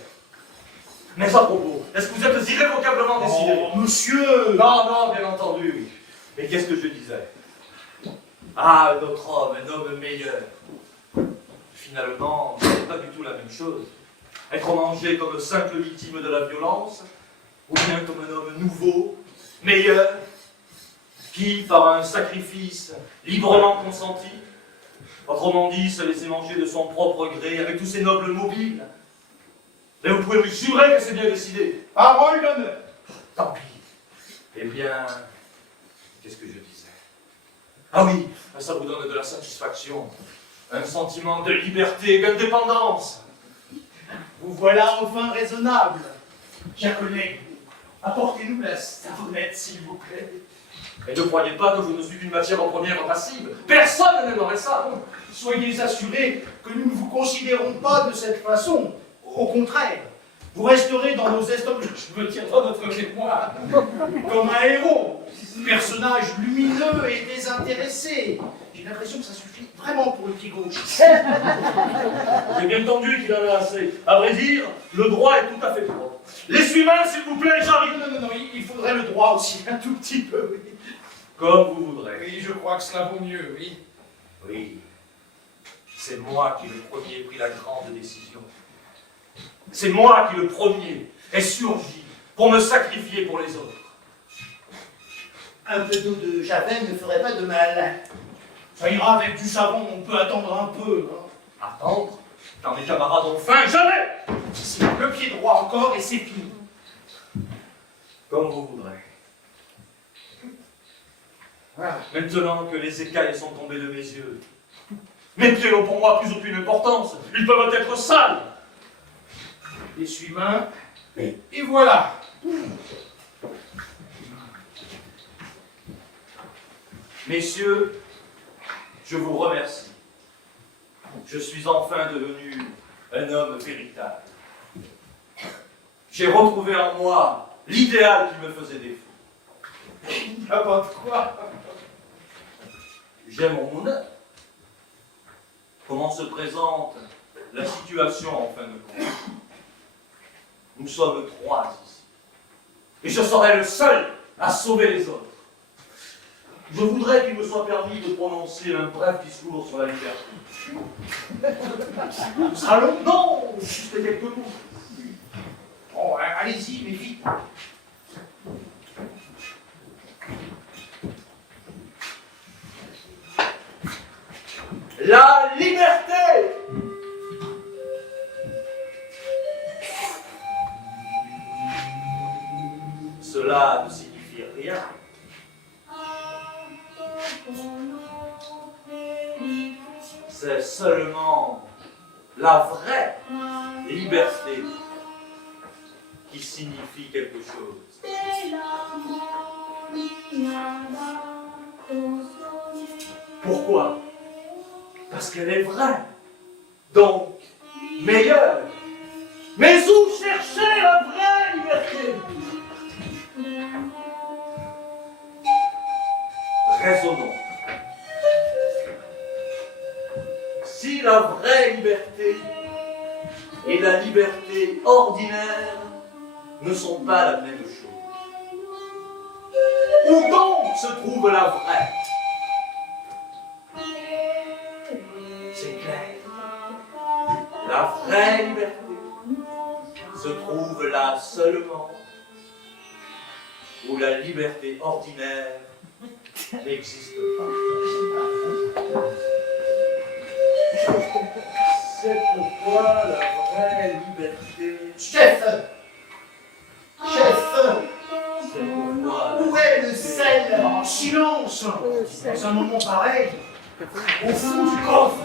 Mais à propos, est-ce que vous êtes irrévocablement décidé? Oh, monsieur! Non, non, bien entendu, oui. Mais qu'est-ce que je disais? Ah, un autre homme, un homme meilleur. Finalement, ce n'est pas du tout la même chose. Être mangé comme simple victime de la violence, ou bien comme un homme nouveau, meilleur, qui, par un sacrifice librement consenti, autrement dit, se laisser manger de son propre gré avec tous ces nobles mobiles. Et vous pouvez me jurer que c'est bien décidé. Parole d'honneur! Tant pis. Eh bien, qu'est-ce que je disais? Ah oui, ça vous donne de la satisfaction, un sentiment de liberté et d'indépendance. Vous voilà enfin raisonnable. Chers collègues, apportez-nous la savonnette, s'il vous plaît. Et ne croyez pas que je ne suis qu'une matière première passive. Personne n'aimerait ça. Soyez assurés que nous ne vous considérons pas de cette façon. Au contraire, vous resterez dans nos estomacs, je me tiens dans notre mémoire, comme un héros, personnage lumineux et désintéressé. J'ai l'impression que ça suffit vraiment pour le pied gauche. J'ai bien entendu qu'il en a assez. À vrai dire, le droit est tout à fait propre. L'essuie-main, s'il vous plaît, j'arrive. Non, il faudrait le droit aussi, un tout petit peu, oui. Comme vous voudrez. Oui, je crois que cela vaut mieux, oui. Oui, c'est moi qui le premier ai pris la grande décision. C'est moi qui le premier ai surgi pour me sacrifier pour les autres. Un peu d'eau de javel ne ferait pas de mal. Ça ira avec du savon, on peut attendre un peu. Hein. Attendre? Quand mes camarades ont faim, jamais! Ici, le pied droit encore et c'est fini. Comme vous voudrez. Voilà. Maintenant que les écailles sont tombées de mes yeux, mes pieds n'ont pour moi plus aucune importance. Ils peuvent être sales. L'essuie-main, et voilà. Messieurs, je vous remercie. Je suis enfin devenu un homme véritable. J'ai retrouvé en moi l'idéal qui me faisait défaut. N'importe quoi. J'aime mon honneur. Comment se présente la situation en fin de compte? Nous sommes 3 ici. Et je serai le seul à sauver les autres. Je voudrais qu'il me soit permis de prononcer un bref discours sur la liberté. Ce sera long? Non, juste quelques mots. Oh, allez-y, mais vite. La liberté! Cela ne signifie rien. C'est seulement la vraie liberté qui signifie quelque chose. Pourquoi? Parce qu'elle est vraie, donc meilleure. Mais où chercher la vraie liberté? Raisonnons. Si la vraie liberté et la liberté ordinaire ne sont pas la même chose, où donc se trouve la vraie? C'est clair. La vraie liberté se trouve là seulement où la liberté ordinaire n'existe pas. C'est pourquoi la vraie liberté... Chef! C'est pourquoi... Où est le sel? En silence. Dans un moment pareil, au fond du coffre.